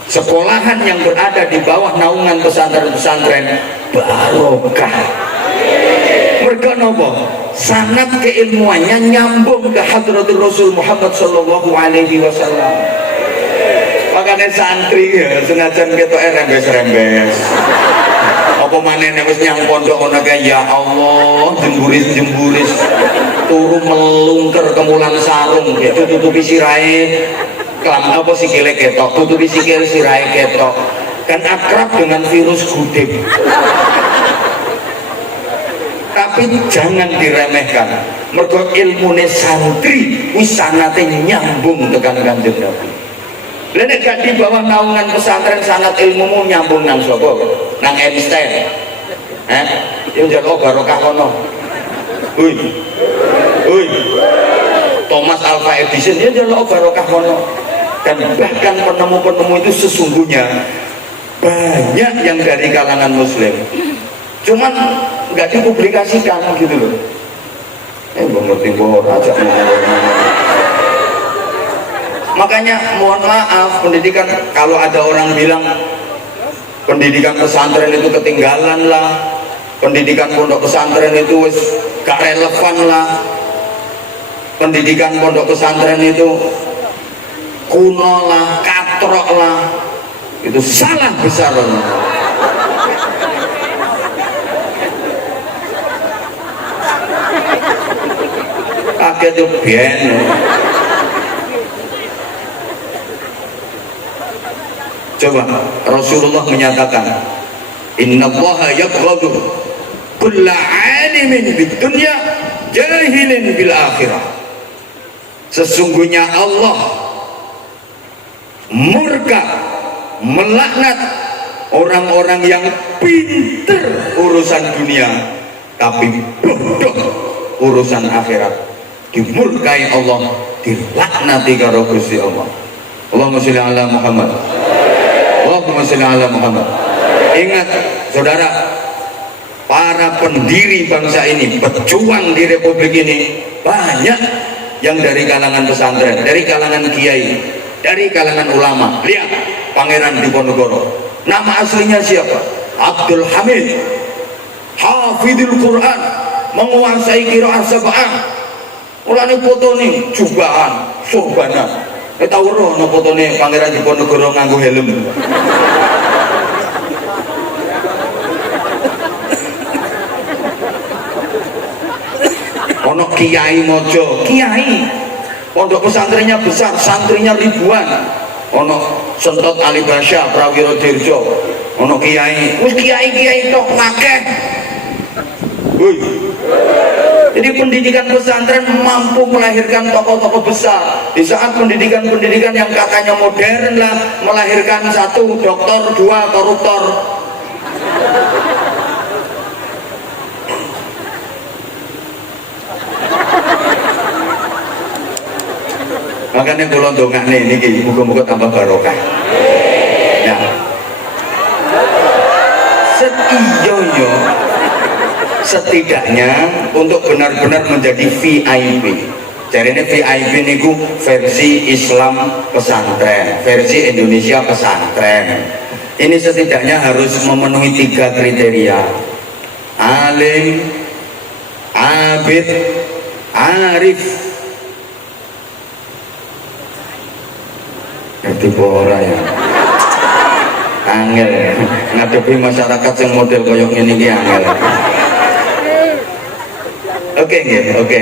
Sekolahan yang berada di bawah naungan pesantren-pesantren barokah. Mereka nopo sanad keilmuannya nyambung ke hadratul Rasul Muhammad sallallahu alaihi wasallam. Makanya santri ya senajan ketok rembes-rembes. Apa manene wis nyang pondok ngono kae, ya Allah, jemburis-jemburis turu melungker kemulan sarung gitu, tutupi sirahe kelam apa sikile ketok, tutupi sikil sirahe ketok. Kan akrab dengan virus gudeg. Tapi jangan diremehkan. Mergo ilmune santri wis sanate nyambung tekan Kanjeng Nabi. Lha nek gak di bawah naungan pesantren sanad ilmumu nyambung nang sapa? Nang Einstein. Yo njaluk barokah kono. Hui. Thomas Alva Edison dia njaluk barokah kono. Dan bahkan penemu-penemu itu sesungguhnya banyak yang dari kalangan muslim. Cuman nggak dipublikasikan gitu loh. Ngerti aja. Makanya mohon maaf, pendidikan, kalau ada orang bilang pendidikan pesantren itu ketinggalan lah, pendidikan pondok pesantren itu gak relevan lah, pendidikan pondok pesantren itu kuno lah, katrok lah, itu salah besar. Kaget tuh biyen. Coba Rasulullah menyatakan, innallaha yabghadu kulla alimin bid dunya jahilin bil akhirah. Sesungguhnya Allah murka, melaknat orang-orang yang pinter urusan dunia tapi bodoh urusan akhirat. Dimurkai Allah, dilaknati karo Gusti Allah. Allahumma sholli ala Muhammad. Allahumma sholli ala Muhammad. Ingat saudara, para pendiri bangsa ini, pejuang di republik ini, banyak yang dari kalangan pesantren, dari kalangan kiai, dari kalangan ulama. Lihat Pangeran Diponegoro, nama aslinya siapa? Abdul Hamid, hafidul Quran, menguasai qiraah sab'ah. Mulane fotone jubahan, sorbana. Kita weruh ana fotone Pangeran Diponegoro nganggo helm. Ono kiai mojo, kiai pondok pesantrennya besar, santrinya ribuan. Ono Sentot Ali Basya Prawiro Dirjo, ono kiai, wis kiai tok akeh. Jadi pendidikan pesantren mampu melahirkan tokoh-tokoh besar. Di saat pendidikan-pendidikan yang katanya modern lah melahirkan satu dokter, dua koruptor. Makanya kalau ndongakne niki muga-muga tambah barokah. Ya. Setidaknya untuk benar-benar menjadi VIP. Jadi ini VIP niku versi Islam pesantren, versi Indonesia pesantren. Ini setidaknya harus memenuhi 3 kriteria: alim, abid, arif. Ngerti ora ya? Angel ngadepi masyarakat yang model koyok ini ki angel. Oke nggih, oke.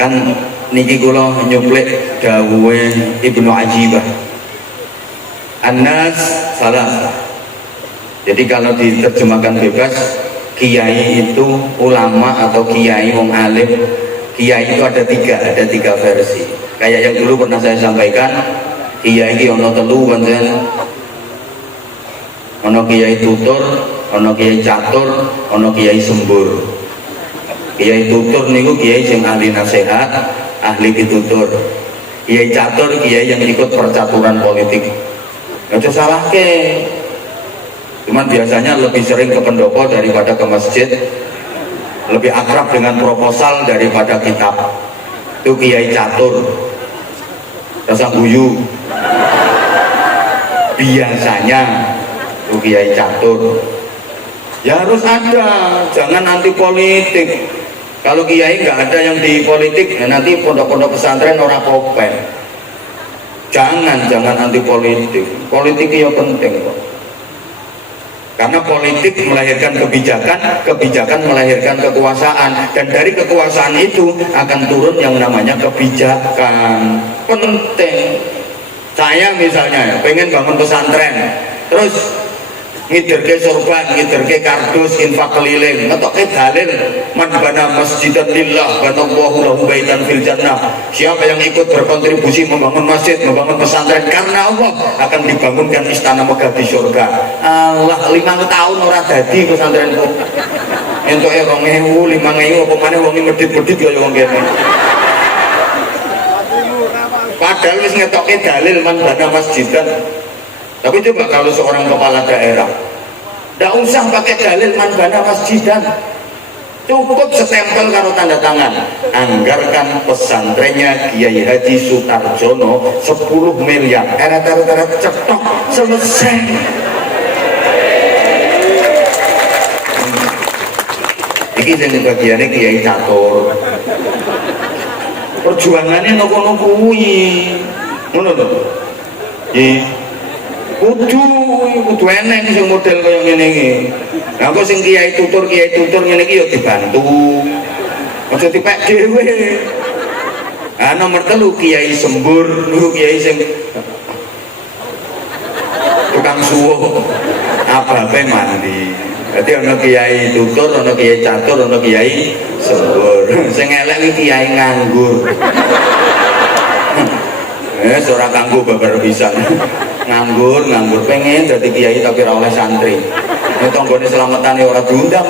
Kan niki kula nyuplik dawuhe Ibnu Ajibah. An-nas salah. Jadi kalau diterjemahkan bebas, kiai itu ulama atau kiai wong alim. Kiai itu ada tiga versi. Kayak yang dulu pernah saya sampaikan, kiai iki ono telu pancen. Ono kiai tutur, ono kiai catur, ono kiai sembur. Kiai tutur niku kiai sing ahli nasihat, ahli pitutur. Kiai catur kiai yang ikut percaturan politik. Aja salahke. Cuman biasanya lebih sering ke pendopo daripada ke masjid, lebih akrab dengan proposal daripada kitab. Itu kiai catur, rasa guyu. Biasanya itu kiai catur. Ya harus ada, jangan anti politik. Kalau kiai nggak ada yang di politik, ya nanti pondok-pondok pesantren orang popen. Jangan anti politik. Politik itu penting kok. Karena politik melahirkan kebijakan, kebijakan melahirkan kekuasaan, dan dari kekuasaan itu akan turun yang namanya kebijakan. Penting. Saya misalnya pengen bangun pesantren, terus ngiderke sorban, ngiderke kardus, infak keliling, ngetoke dalil man bana masjidan lillah banallahu lahu baitan fil jannah. Siapa yang ikut berkontribusi membangun masjid, membangun pesantren karena Allah, akan dibangunkan istana megah di surga. Allah 5 tahun ora dadi pesantrenku. Entuke 2000, 5000 apa maneh wong medhit-medhit kaya wong kene. Padahal wis ngetoke dalil man bana masjidan. Tapi coba kalau seorang kepala daerah tidak usah pakai dalil man bana masjidan, cukup setempel karo tanda tangan, anggarkan pesantrennya Kiai Haji Sutarjono 10 miliar, eret-eret cetok selesai. Iki sing bagiannya Kiai catur, perjuangannya nopo kuwi ngono lho. Kudu eneng sing model kaya ngene iki. Lah kok sing kiai tutur ngene iki ya dibantu. Aja dipek dhewe. Ah nomor 3 kiai sembur, niku kiai sing tukang suwuh. Ababe mandi. Jadi ana kiai tutur, ana kiai catur, ana kiai sembur. Sing elek iki kiai nganggur. Ora kanggo babar pisan. Nganggur pengen dadi kiai tapi ora oleh santri. Nek tanggane selametane ora diundang.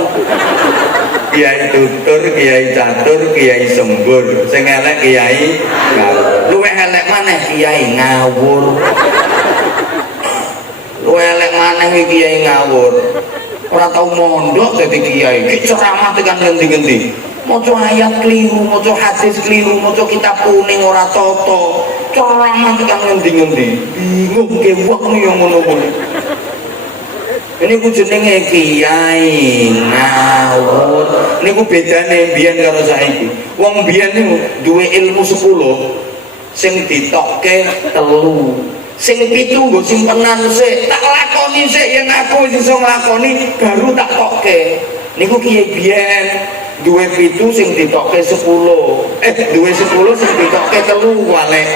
Kiai tutur, kiai catur, kiai sembur. Sing elek kiai ngawur. Luwih elek maneh kiai ngawur. Luwih elek maneh kiai ngawur. Ora tau mondok dadi kiai, ki ceramah tekan ngendi-ngendi. Maca ayat keliru, maca hadis keliru, maca kitab kuning ora tata. Ceramah tekan ngendi-ngendi. Bingung ke wong yo ngono-ngono. Ini ku jenenge kiai ngawur. Niku bedane biyen karo saiki. Wong biyen niku duwe ilmu 10, sing ditokke 3. Sing 7 nggo simpenan sik, tak lakoni sik yen aku wis iso nglakoni baru tak tokke. Niku kiai biyen duwe 7 sing ditokke 10. Duwe 10 sing ditokke 3 walek.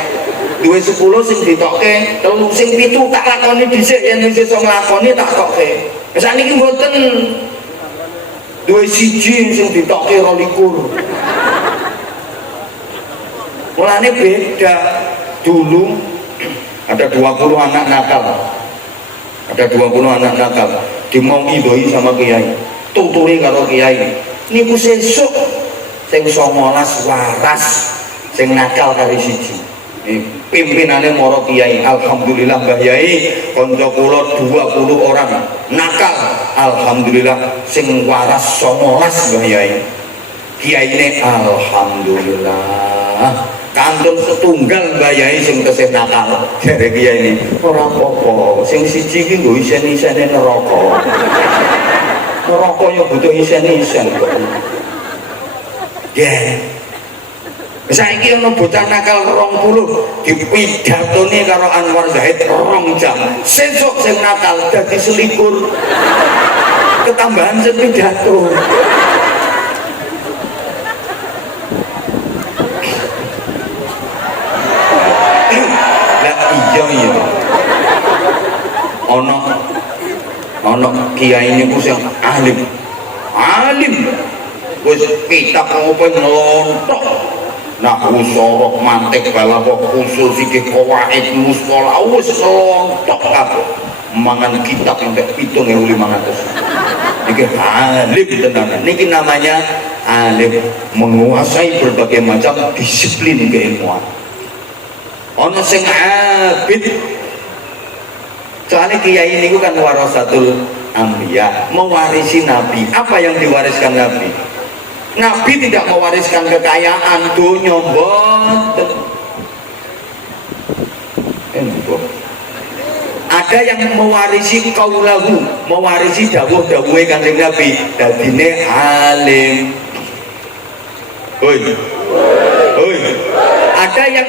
Duwe 10 sing ditokke 3, sing 7 tak lakoni dhisik yen wis iso nglakoni tak tokke. Saniki mboten. Duwe 1 sing ditokke 22. Mulane beda. Dulu ada 20 anak nakal, ada 20 anak nakal dimau idoi sama kiai, tuturi karo kiai. Niku sesuk sing 19 waras sing nakal kali siji. Pimpinannya moro kiai. Alhamdulillah Mbah Yai, kanca kula 20 orang nakal. Alhamdulillah sing waras 19 Mbah Yai. Kiyaine alhamdulillah. Kantun setunggal Mbah Yai sing tesih nakal. Jare kiai ini ora apa-apa, sing siji iki nggo isen-isene neraka. Neraka yo butuh isen-isen kok. Saiki ana bocah nakal 20 dipidatoni karo Anwar Zahid 2 jam. Sesuk sing nakal dadi selikur. Ketambahan sing pidato. Iya ana kiai niku sing alim wis kitab apa ngelontok nahwu sorok mantik balaghah usul fikih qawaid mushola wis ngelontok kabeh mangan kitab sampai 7.500. Niki alim tenan. Niki namanya alim, menguasai berbagai macam disiplin keilmuan. Ono sing abid. Soalnya kiai ini kan warasatul anbiya, mewarisi nabi. Apa yang diwariskan nabi? Nabi tidak mewariskan kekayaan dunya, mboten. Ada yang mewarisi kaulahu, mewarisi dawuh-dawuhe Kanjeng Nabi, dadine alim. Hoi. Ada yang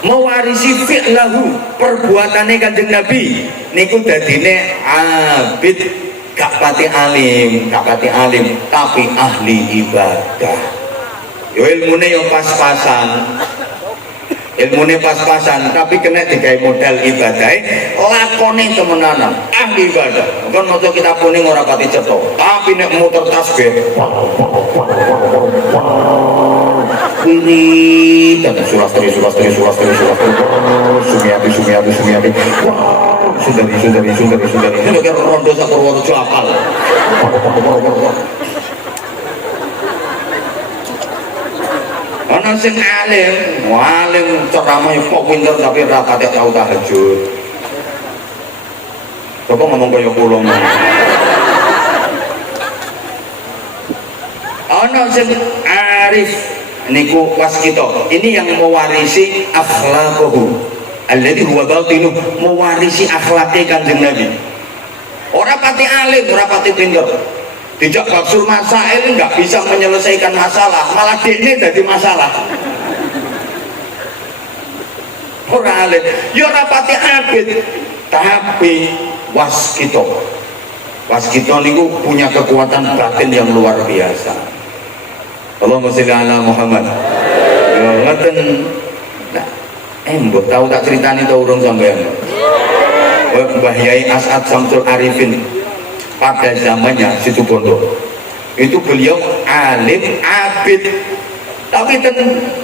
mewarisi fi'lahu, perbuatannya Kanjeng Nabi, niku dadine abid, gak pati alim, tapi ahli ibadah. Yo ilmune yo pas-pasan, tapi kena digawe modal ibadah, lakone temenanan, ahli ibadah. Kan maca kitab kuning ora pati cetha, tapi nek muter tasbih ini dan surastri sumiati sundari itu kayak rondo Sapurworejo apal. Ana sing alim ceramah kok pinter tapi ra pati tau tahajud. Bapak ngomong kaya kula. Ana sing arif niku waskita. Ini yang mewarisi akhlaquhu alladhi huwa batinu, mewarisi akhlake Kanjeng Nabi. Ora pati alim, ora pati pinter. Dijak baksul masail nggak bisa menyelesaikan masalah, malah dekne dadi masalah. Ora alim, ya ora pati abid, tapi waskita. Waskita niku punya kekuatan batin yang luar biasa. Allahumma sholli ala Muhammad. Ya ngoten. Mbok tahu tak ceritani to urung sampean. Mbah Yai As'ad Syamsul Arifin pada zamannya Situbondo itu beliau alim abid, tapi ten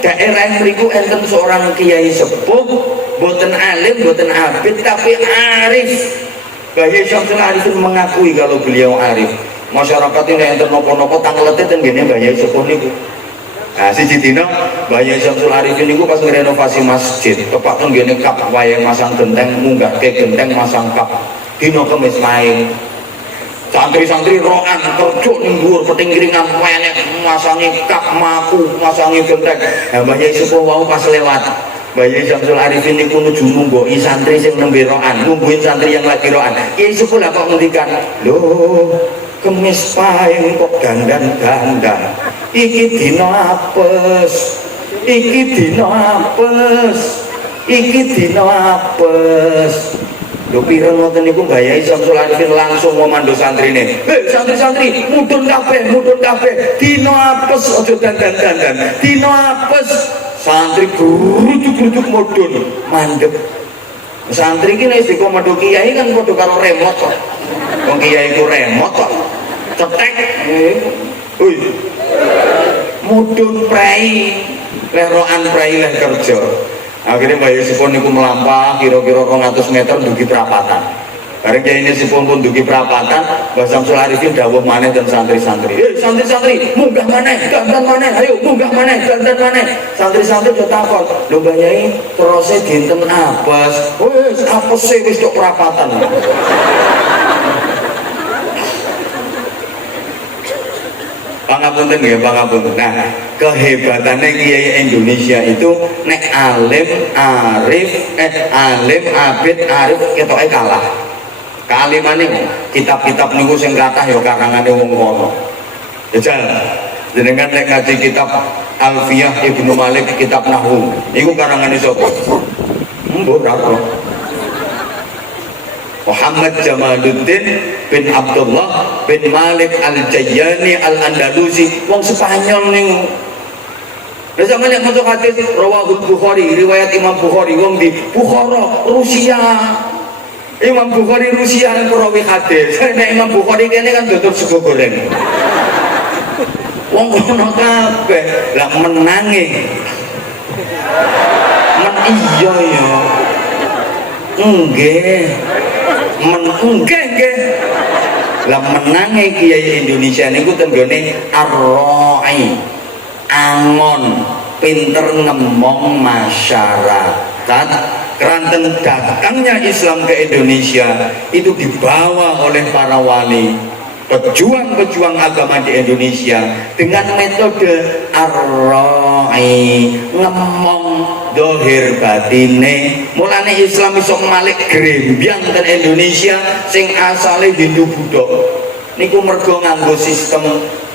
daerah mriku enten seorang kiai sepuh boten alim boten abid tapi arif. Mbah Yai Syamsul Arifin mengakui kalau beliau arif. Masyarakat ini enten nopo-nopo tangletet ten gene Mbah Yai sepuh niku. Nah, siji dina Mbah Yai Syamsul Arifin niku pas renovasi masjid, tepak teng gene kap wayang masang genteng, munggahke genteng masang kap. Dina Kamis main. Santri-santri rokan kerja ning dhuwur peting kiringan menek masangi kap maku, masangi genteng. Nah, Mbah Yai sepuh wau pas lewat. Mbah Yai Syamsul Arifin niku nuju numboki santri sing nembe rokan, nungguin santri yang lagi rokan. Yai sepuh lah kok ngendikan, "Loh, Kemis paing kok dandan-dandan. Iki dina apes. Iki dina apes. Iki dina apes." Lho pira ngoten niku Mbah Yai Syamsul Arifin langsung ngomando santrine. "Hei santri-santri, mudhun kabeh, mudhun kabeh. Dina apes aja dandan-dandan. Dina apes." Santri grujuk-grujuk mudhun, mandeg. Santri iki nek dikomando kiai kan padha karo remote kok. Wong kiai ku remote kok. Cetek. Ui. Mudhun prei. Lerokan prei leh kerja. Akhirnya Mbah Yai Sepuh niku melampah kira-kira 200 meter dugi perapatan. Bareng kiai ini Sepuh pun dugi perapatan, Mbah Syamsul Arifin dawuh maneh dan santri-santri. Santri-santri, munggah maneh, dandan maneh, ayo munggah maneh, dandan maneh. Santri-santri yo takon, "Lho Mbah Yai, terose dinten apes?" "Wis apese wis tok perapatan." Pangapunten nggih, pangapunten. Nah, kehebatannya kiai Indonesia itu nek alim, arif, alim, abid, arif ketoke kalah. Kalimane kitab-kitab niku sing kathah ya karangane wong kono. Jajal, jenengan nek ngaji kitab Alfiyah Ibnu Malik kitab Nahwu, niku karangane sapa? Mbok ora. Muhammad Jamaluddin bin Abdullah bin Malik Al-Jayyani Al-Andalusi, wong Spanyol ning. Lah sampeyan nek maca hadis Rawahul Bukhari, riwayat Imam Bukhari wong di Bukhara, Rusia. Imam Bukhari Rusia yang perawi hadis. Nek Imam Bukhari kene kan tutup sego goreng. Wong kono kabeh lah menange. Men iya ya. Nggih. Nggih. Lah menange kiai Indonesia niku tenggone ar-ra'i. Angon, pinter ngemong masyarakat. Keranten datangnya Islam ke Indonesia itu dibawa oleh para wali, pejuang-pejuang agama di Indonesia dengan metode ar-ra'i, ngemong dohir batine. Mulane Islam iso malik grembyang ten Indonesia sing asale Hindu Buddha niku mergo nganggo sistem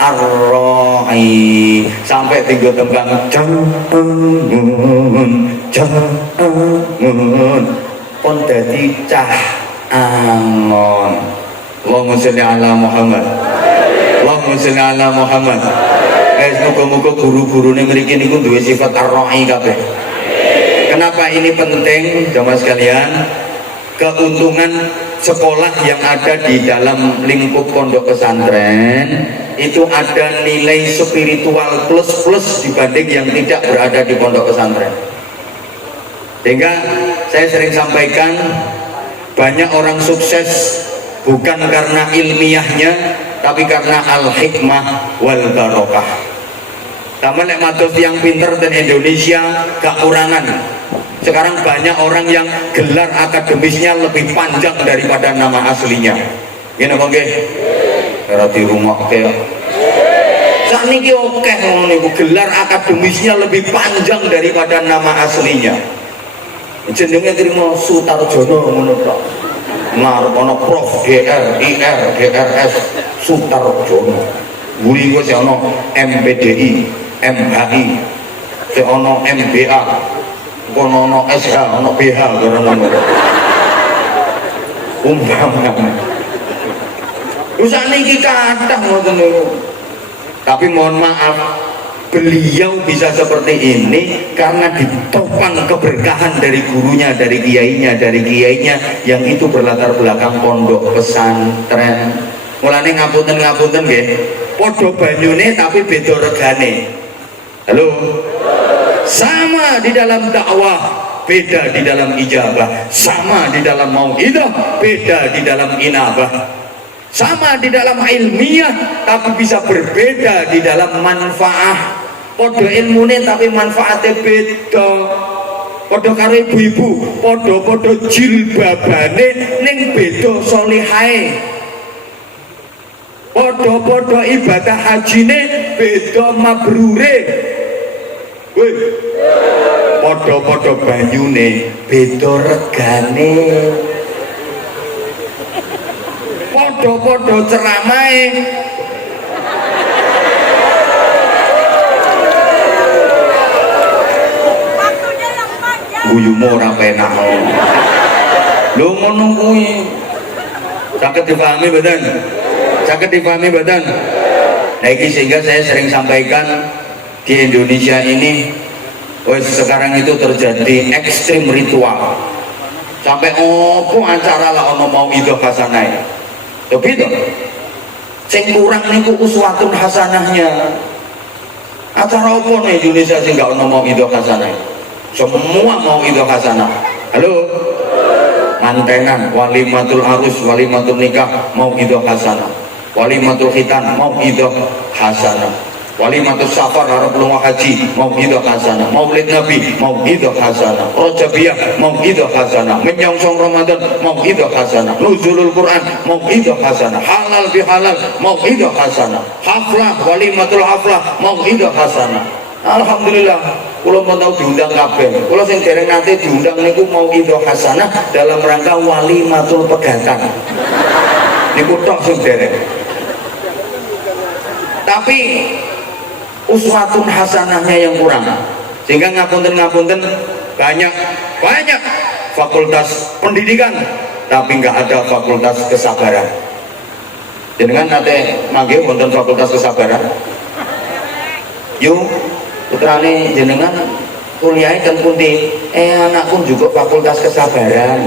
ar-ra'i sampai tinggal tembang jangun pun dadi cah angon. Allahumma sholli ala Muhammad. Allahumma sholli ala Muhammad. Muga-muga guru-gurune mriki niku duwe sifat ar-ra'i kabeh. Kenapa ini penting jamaah sekalian? Keuntungan sekolah yang ada di dalam lingkup pondok pesantren itu ada nilai spiritual plus dibanding yang tidak berada di pondok pesantren. Sehingga saya sering sampaikan, banyak orang sukses bukan karena ilmiahnya tapi karena al-hikmah wal barokah. Taman nek matos yang pinter dan Indonesia gak kurangan. Sekarang banyak orang yang gelar akademisnya lebih panjang daripada nama aslinya. Gini kok nggih? Ora di rumah kaya. Sakniki akeh wong niku gelar akademisnya lebih panjang daripada nama aslinya. Jenenge trimo Sutarjono ngono tok. Ngarep ana Prof DR, IR, GRS Sutarjono. Buri kok ana MPDI, MHI, sing ana MBA. Kono ono SH, ono BH barang ngono. Umpama. Usah niki kathah ngoten niku. Tapi mohon maaf, beliau bisa seperti ini karena ditopang keberkahan dari gurunya, dari kiainya yang itu berlatar belakang pondok pesantren. Mulane ngapunten nggih, padha banyune tapi beda regane. Halo, sama di dalam dakwah, beda di dalam ijabah, sama di dalam mau'idah, beda di dalam inabah, sama di dalam ilmiah tapi bisa berbeda di dalam manfaah. Podo ilmune tapi manfaatnya beda. Podo karo ibu-ibu, podo jilbabane ning beda solihai. Podo ibadah hajine beda mabrure. Woi, podo banyune beda regane. Podo ceramahe guyumu ora penak. Lho ngono kuwi. Saged dipahami mboten? Saged dipahami mboten? Nah iki sehingga saya sering sampaikan di Indonesia ini sekarang itu terjadi ekstrim ritual. Sampai opo acara lah ono mau idoh hasanah. Tapi itu sing kurang niku uswatun hasanahnya. Acara opo nih Indonesia sing gak ono mau idoh hasanah? Semua mau idoh hasanah. Halo, mantenan, walimatul arus, walimatul nikah mau idoh hasanah, walimatul khitan mau idoh hasanah, walimatul safar harap lunga haji mau idoh hasanah, maulid nabi mau idoh hasanah, rojabiyah mau idoh hasanah, menyongsong Ramadan mau idoh hasanah, nuzulul Quran mau idoh hasanah, halal bihalal mau idoh hasanah, haflah, walimatul haflah mau idoh hasanah. Alhamdulillah, kula mau tahu diundang kabeh. Kula sing dereng nanti diundang niku mau idoh hasanah dalam rangka walimatul pegatan. Niku tok sing dereng. Tapi uswatun hasanahnya yang kurang. Sehingga ngapunten banyak fakultas pendidikan tapi nggak ada fakultas kesabaran. Jenengan nate mangke wonten fakultas kesabaran? Yuk putrane jenengan kuliah kan pundi? Anakku juga fakultas kesabaran.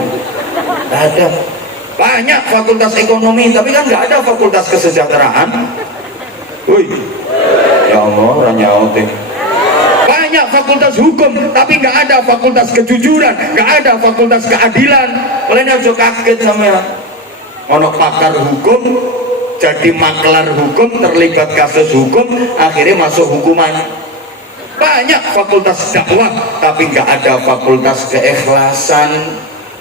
Ada banyak fakultas ekonomi tapi kan nggak ada fakultas kesejahteraan. Woi, ya Allah, ranyaut deh. Banyak fakultas hukum tapi nggak ada fakultas kejujuran, nggak ada fakultas keadilan. Kalian harus kaget sama ya. Ono pakar hukum jadi maklar hukum, terlibat kasus hukum, akhirnya masuk hukuman. Banyak fakultas dakwah tapi nggak ada fakultas keikhlasan.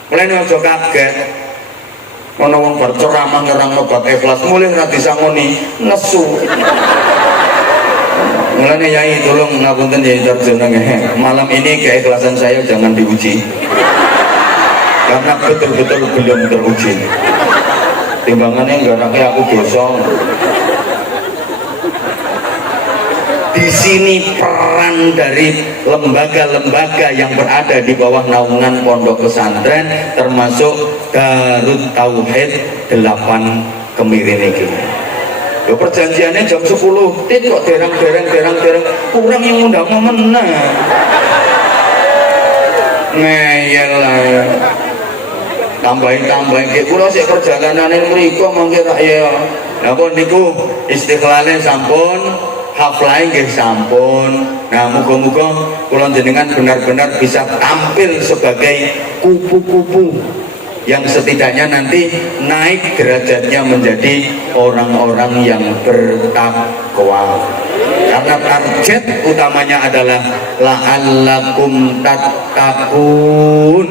Mulai aja kaget ono wong berceramah ngerang bab ikhlas mulai ra disangoni nesu. Mulane yai tolong ngapunten yai terjenenge. Malam ini keikhlasan saya jangan diuji. Karena betul-betul belum teruji. Timbangannya nggarake aku dosa. Di sini peran dari lembaga-lembaga yang berada di bawah naungan pondok pesantren termasuk Darut Tauhid 8 Kemirin ini. Yo perjanjiannya jam 10 kok derang kurang yang undang menang. Ngeyel lah ya. Tambahin kayak kula sik perjalanane mriku mangke rak ya. Lah pun niku istikhlale sampun, haflahe nggih sampun. Nah muga-muga kula jenengan benar-benar bisa tampil sebagai kupu-kupu yang setidaknya nanti naik derajatnya menjadi orang-orang yang bertakwa. Karena target utamanya adalah la'allakum tattaqun.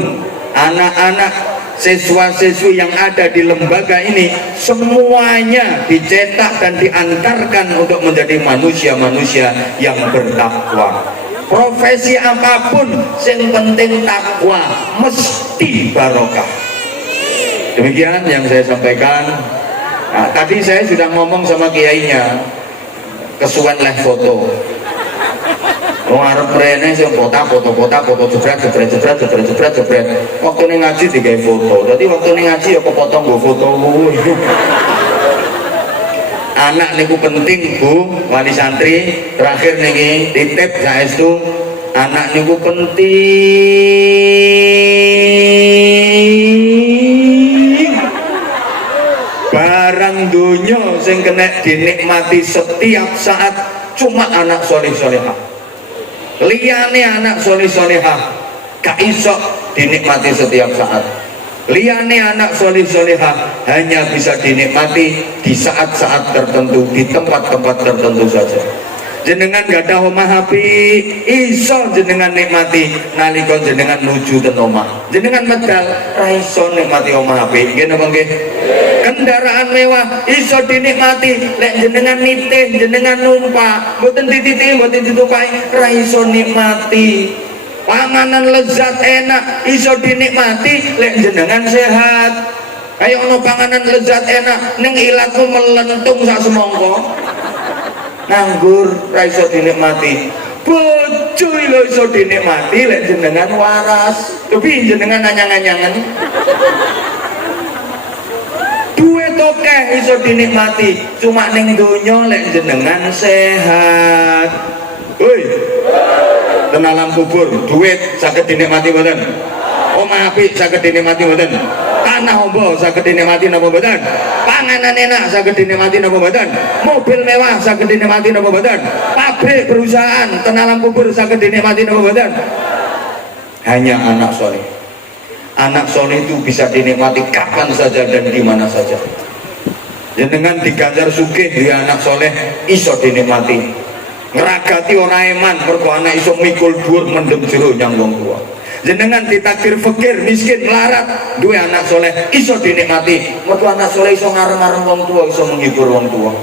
Anak-anak siswa-siswi yang ada di lembaga ini semuanya dicetak dan diantarkan untuk menjadi manusia-manusia yang bertakwa. Profesi apapun yang penting takwa mesti barokah. Demikian yang saya sampaikan. Nah, tadi saya sudah ngomong sama kiainya, kesuwen leh foto. Ngarep rene sing foto jebret. Waktu ini ngaji digawe foto. Jadi waktu ini ngaji ya kepotong nggo foto kuwi. anak niku penting Bu wali santri. Terakhir niki titip saestu anak niku penting. Barang dunia sing kena dinikmati setiap saat cuma anak soleh-solehah. Liyane anak soleh-solehah gak iso dinikmati setiap saat. Liyane anak soleh-solehah hanya bisa dinikmati di saat-saat tertentu, di tempat-tempat tertentu saja. Jenengan gak ada omah api iso jenengan nikmati nalika jenengan nuju ten omah. Jenengan medal ra iso nikmati omah api. Nggih napa nggih? Kendaraan mewah iso dinikmati lek jenengan nitih, jenengan numpak, mboten dititihi, mboten ditumpaki, ra iso nikmati. Panganan lezat enak iso dinikmati lek jenengan sehat. Ayo ono panganan lezat enak ning ilatmu melentung sak semongko. Nganggur ra iso dinikmati. Bojo lho iso dinikmati lek jenengan waras. Tapi jenengan anyang-anyangan. Duit akeh iso dinikmati, cuma ning donya lek jenengan sehat. Woi. Ten alam kubur duit saged dinikmati mboten? Omah apik saged dinikmati mboten? Tanah ombo saged dinikmati napa mboten? Panganan enak saged dinikmati napa mboten? Mobil mewah saged dinikmati napa mboten? Pabrik perusahaan ten alam kubur saged dinikmati napa mboten? Hanya anak soleh. Anak soleh itu bisa dinikmati kapan saja dan di mana saja. Jenengan diganjar sugih di anak soleh iso dinikmati. Ngeragati ora eman mergo anak iso mikul dhuwur mendem jero nyang wong tuwa. Jenengan ditakdir fakir miskin melarat duwe anak soleh iso dinikmati mergo anak soleh iso ngareng-ngareng wong tuwa, iso menghibur wong tuwa.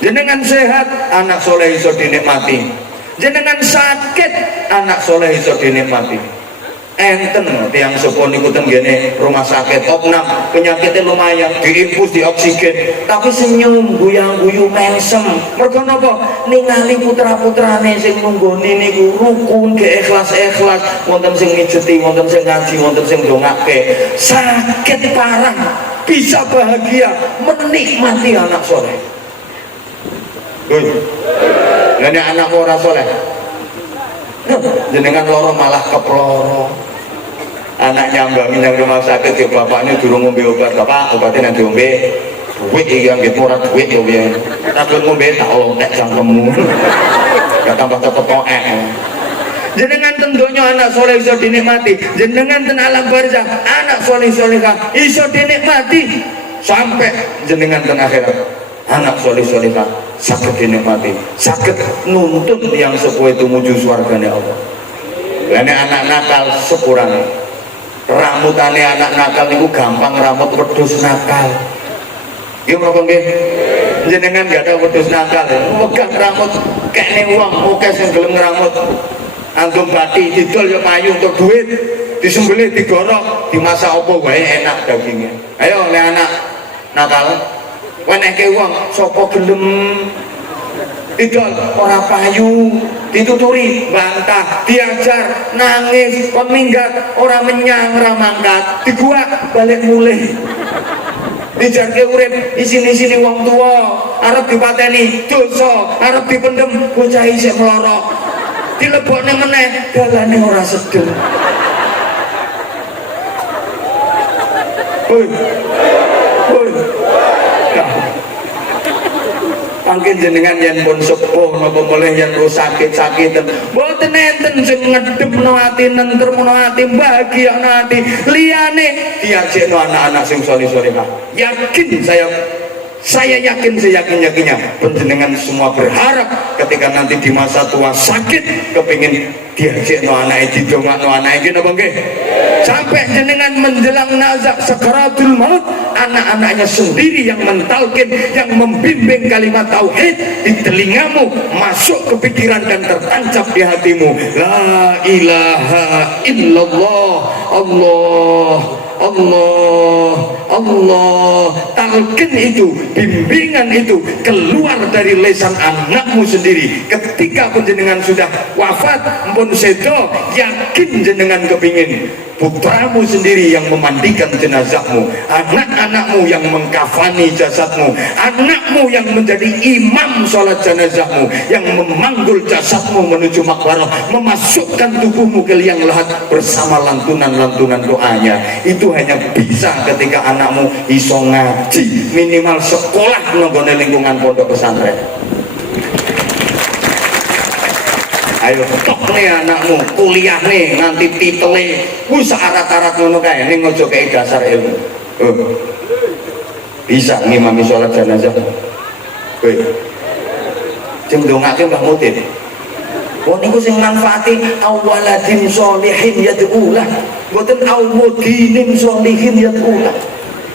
Jenengan sehat anak soleh iso dinikmati. Jenengan sakit anak soleh iso dinikmati. Enten tiang sepuh niku ten gene rumah sakit opnam penyakitnya lumayan diimpus di oksigen tapi senyum guyang-guyu mesem mergo napa ningali putra-putrane sing nunggoni niku rukun ge ikhlas-ikhlas wonten sing mijeti wonten sing ngaji wonten sing ndongake sakit parah bisa bahagia menikmati anak soleh. Lha nek anak ora soleh jenengan loro malah keploro. Anak nyambangi nang rumah sakit ya bapaknya durung ngombe obat, bapak obatnya nanti ngombe duit yang gitu murah duit ya biar takut ngombe tak lontek cangkemmu gak tambah cepet. Jenengan tentunya anak soleh iso dinikmati, jenengan ten alam barzah anak soleh solehah iso dinikmati sampai jenengan ten akhirat anak soleh solehah sakit dinikmati, sakit nuntun yang sepuh itu menuju surganya Allah. Karena anak nakal sepurane, rambutannya anak nakal itu gampang rambut wedhus nakal. Gimana nggih? Jenengan gak ada wedhus nakal, megang rambut kene wong oke sing gelem ngrambut. Antum bati didol ya payu untuk duit, disembelih digorok, dimasak apa wae enak dagingnya. Ayo le anak nakal, wenehke wong sapa gelem didol ora payu, dituturi bantah, diajar nangis, kon minggat ora menyang ora mangkat, diguak balik mulih. Dijarke urip isin-isini wong tua, arep dipateni dosa, arep dipendem bocah isih melorok. Dilebokne meneh dalane ora sedeng. Hoi. Mungkin jenengan yang pun sepuh napa mulih yang sakit-sakiten mboten enten sing ngedhepno ati nentremno ati bahagiano ati liyane diajekno anak-anak sing saleh-salehah. Yakin saya yakin seyakin-yakinnya panjenengan semua berharap ketika nanti di masa tua sakit kepingin diajekno anake didongakno anake napa nggih? Sampai jenengan menjelang nazak sakaratul maut anak-anaknya sendiri yang mentalkin, yang membimbing kalimat tauhid di telingamu, masuk ke pikiran dan tertancap di hatimu. La ilaha illallah, Allah Allah, Allah. Talqin itu, bimbingan itu keluar dari lisan anakmu sendiri. Ketika panjenengan sudah wafat, mpun sedo, yakin jenengan kepingin putramu sendiri yang memandikan jenazahmu, anak-anakmu yang mengkafani jasadmu, anakmu yang menjadi imam sholat jenazahmu, yang memanggul jasadmu menuju makbarah, memasukkan tubuhmu ke liang lahat bersama lantunan-lantunan doanya. Itu hanya bisa ketika anakmu iso ngaji, minimal sekolah nonggone lingkungan pondok pesantren. Ayo tok nih anakmu kuliah nih nganti titele wis syarat-syarat ngono kae ning aja kei dasar ilmu. Bisa ngimami sholat jenazah. Sing ndongake Mbah Mutin. Wong niku sing manfaati awaladin sholihin yad'ulah, mboten awudinin sholihin yad'ulah.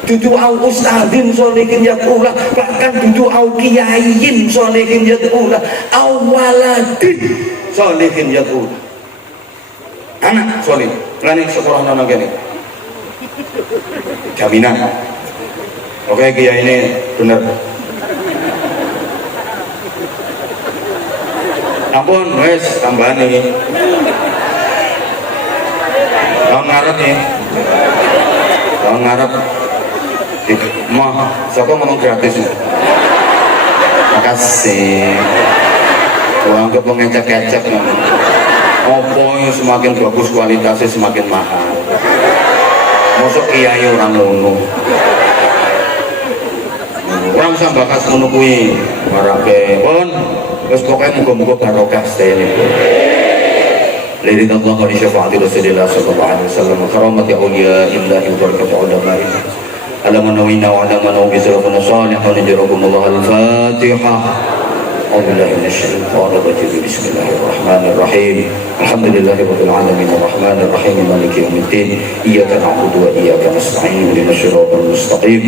Dudu au ustadin sholihin yad'ulah, bahkan dudu au kiaiin sholihin yad'ulah, awaladin sholihin yad'ulah. Anak sholih, lani sekolah nana kene. Jaminan. Oke, kiai ini bener. Ampun, wes tambahan nih. Tahun ngarep nih. Tahun ngarep. Mah, siapa ngomong gratis nih? Makasih. Uang ke pengecek-ecek ngomong. Opo yang semakin bagus kualitasnya semakin mahal. Masuk kiai orang ngono. Orang sambakas ngono kuwi. Marake pun wis pokoke muga-muga barokah sedene. Liridallah wa li syafaati Rasulillah sallallahu alaihi wasallam karamati awliya illahi wa barakatuh ulama'i. Alaman nawina wa alaman nawi salafuna salih wa najarakumullah al-Fatihah. أعوذ بالله من الشيطان الرجيم بسم الله الرحمن الرحيم الحمد لله رب العالمين الرحمن الرحيم مالك يوم الدين إياك نعبد وإياك نستعين اهدنا الصراط المستقيم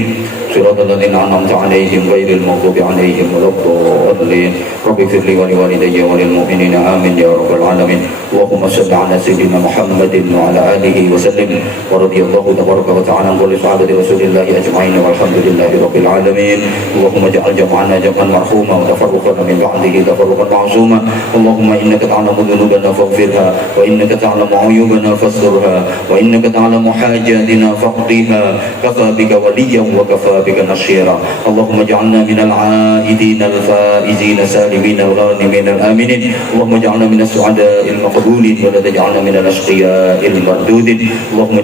صراط الذين أنعمت عليهم غير المغضوب عليهم ولا الضالين رب اغفر لي ولوالدي وللمؤمنين آمين يا رب العالمين اللهم صل على سيدنا محمد وعلى آله وسلم ورضي الله تبارك وتعالى عن كل صحابة رسول الله أجمعين والحمد لله رب العالمين اللهم اجعل جمعنا جمعا مرحوما وتفرقنا من بعده تفرقا معصوما اللهم إنك تعلم ذنوبنا فاغفرها وإنك تعلم عيوبنا فاسترها وإنك تعلم حاجاتنا فاقضيها كفى بك وليا وكفى بك نصيرا اللهم اجعلنا من العائدين الفائزين السالمين الغانمين الآمنين اللهم اجعلنا من السعداء المقبولين ولا تجعلنا من الأشقياء المردودين اللهم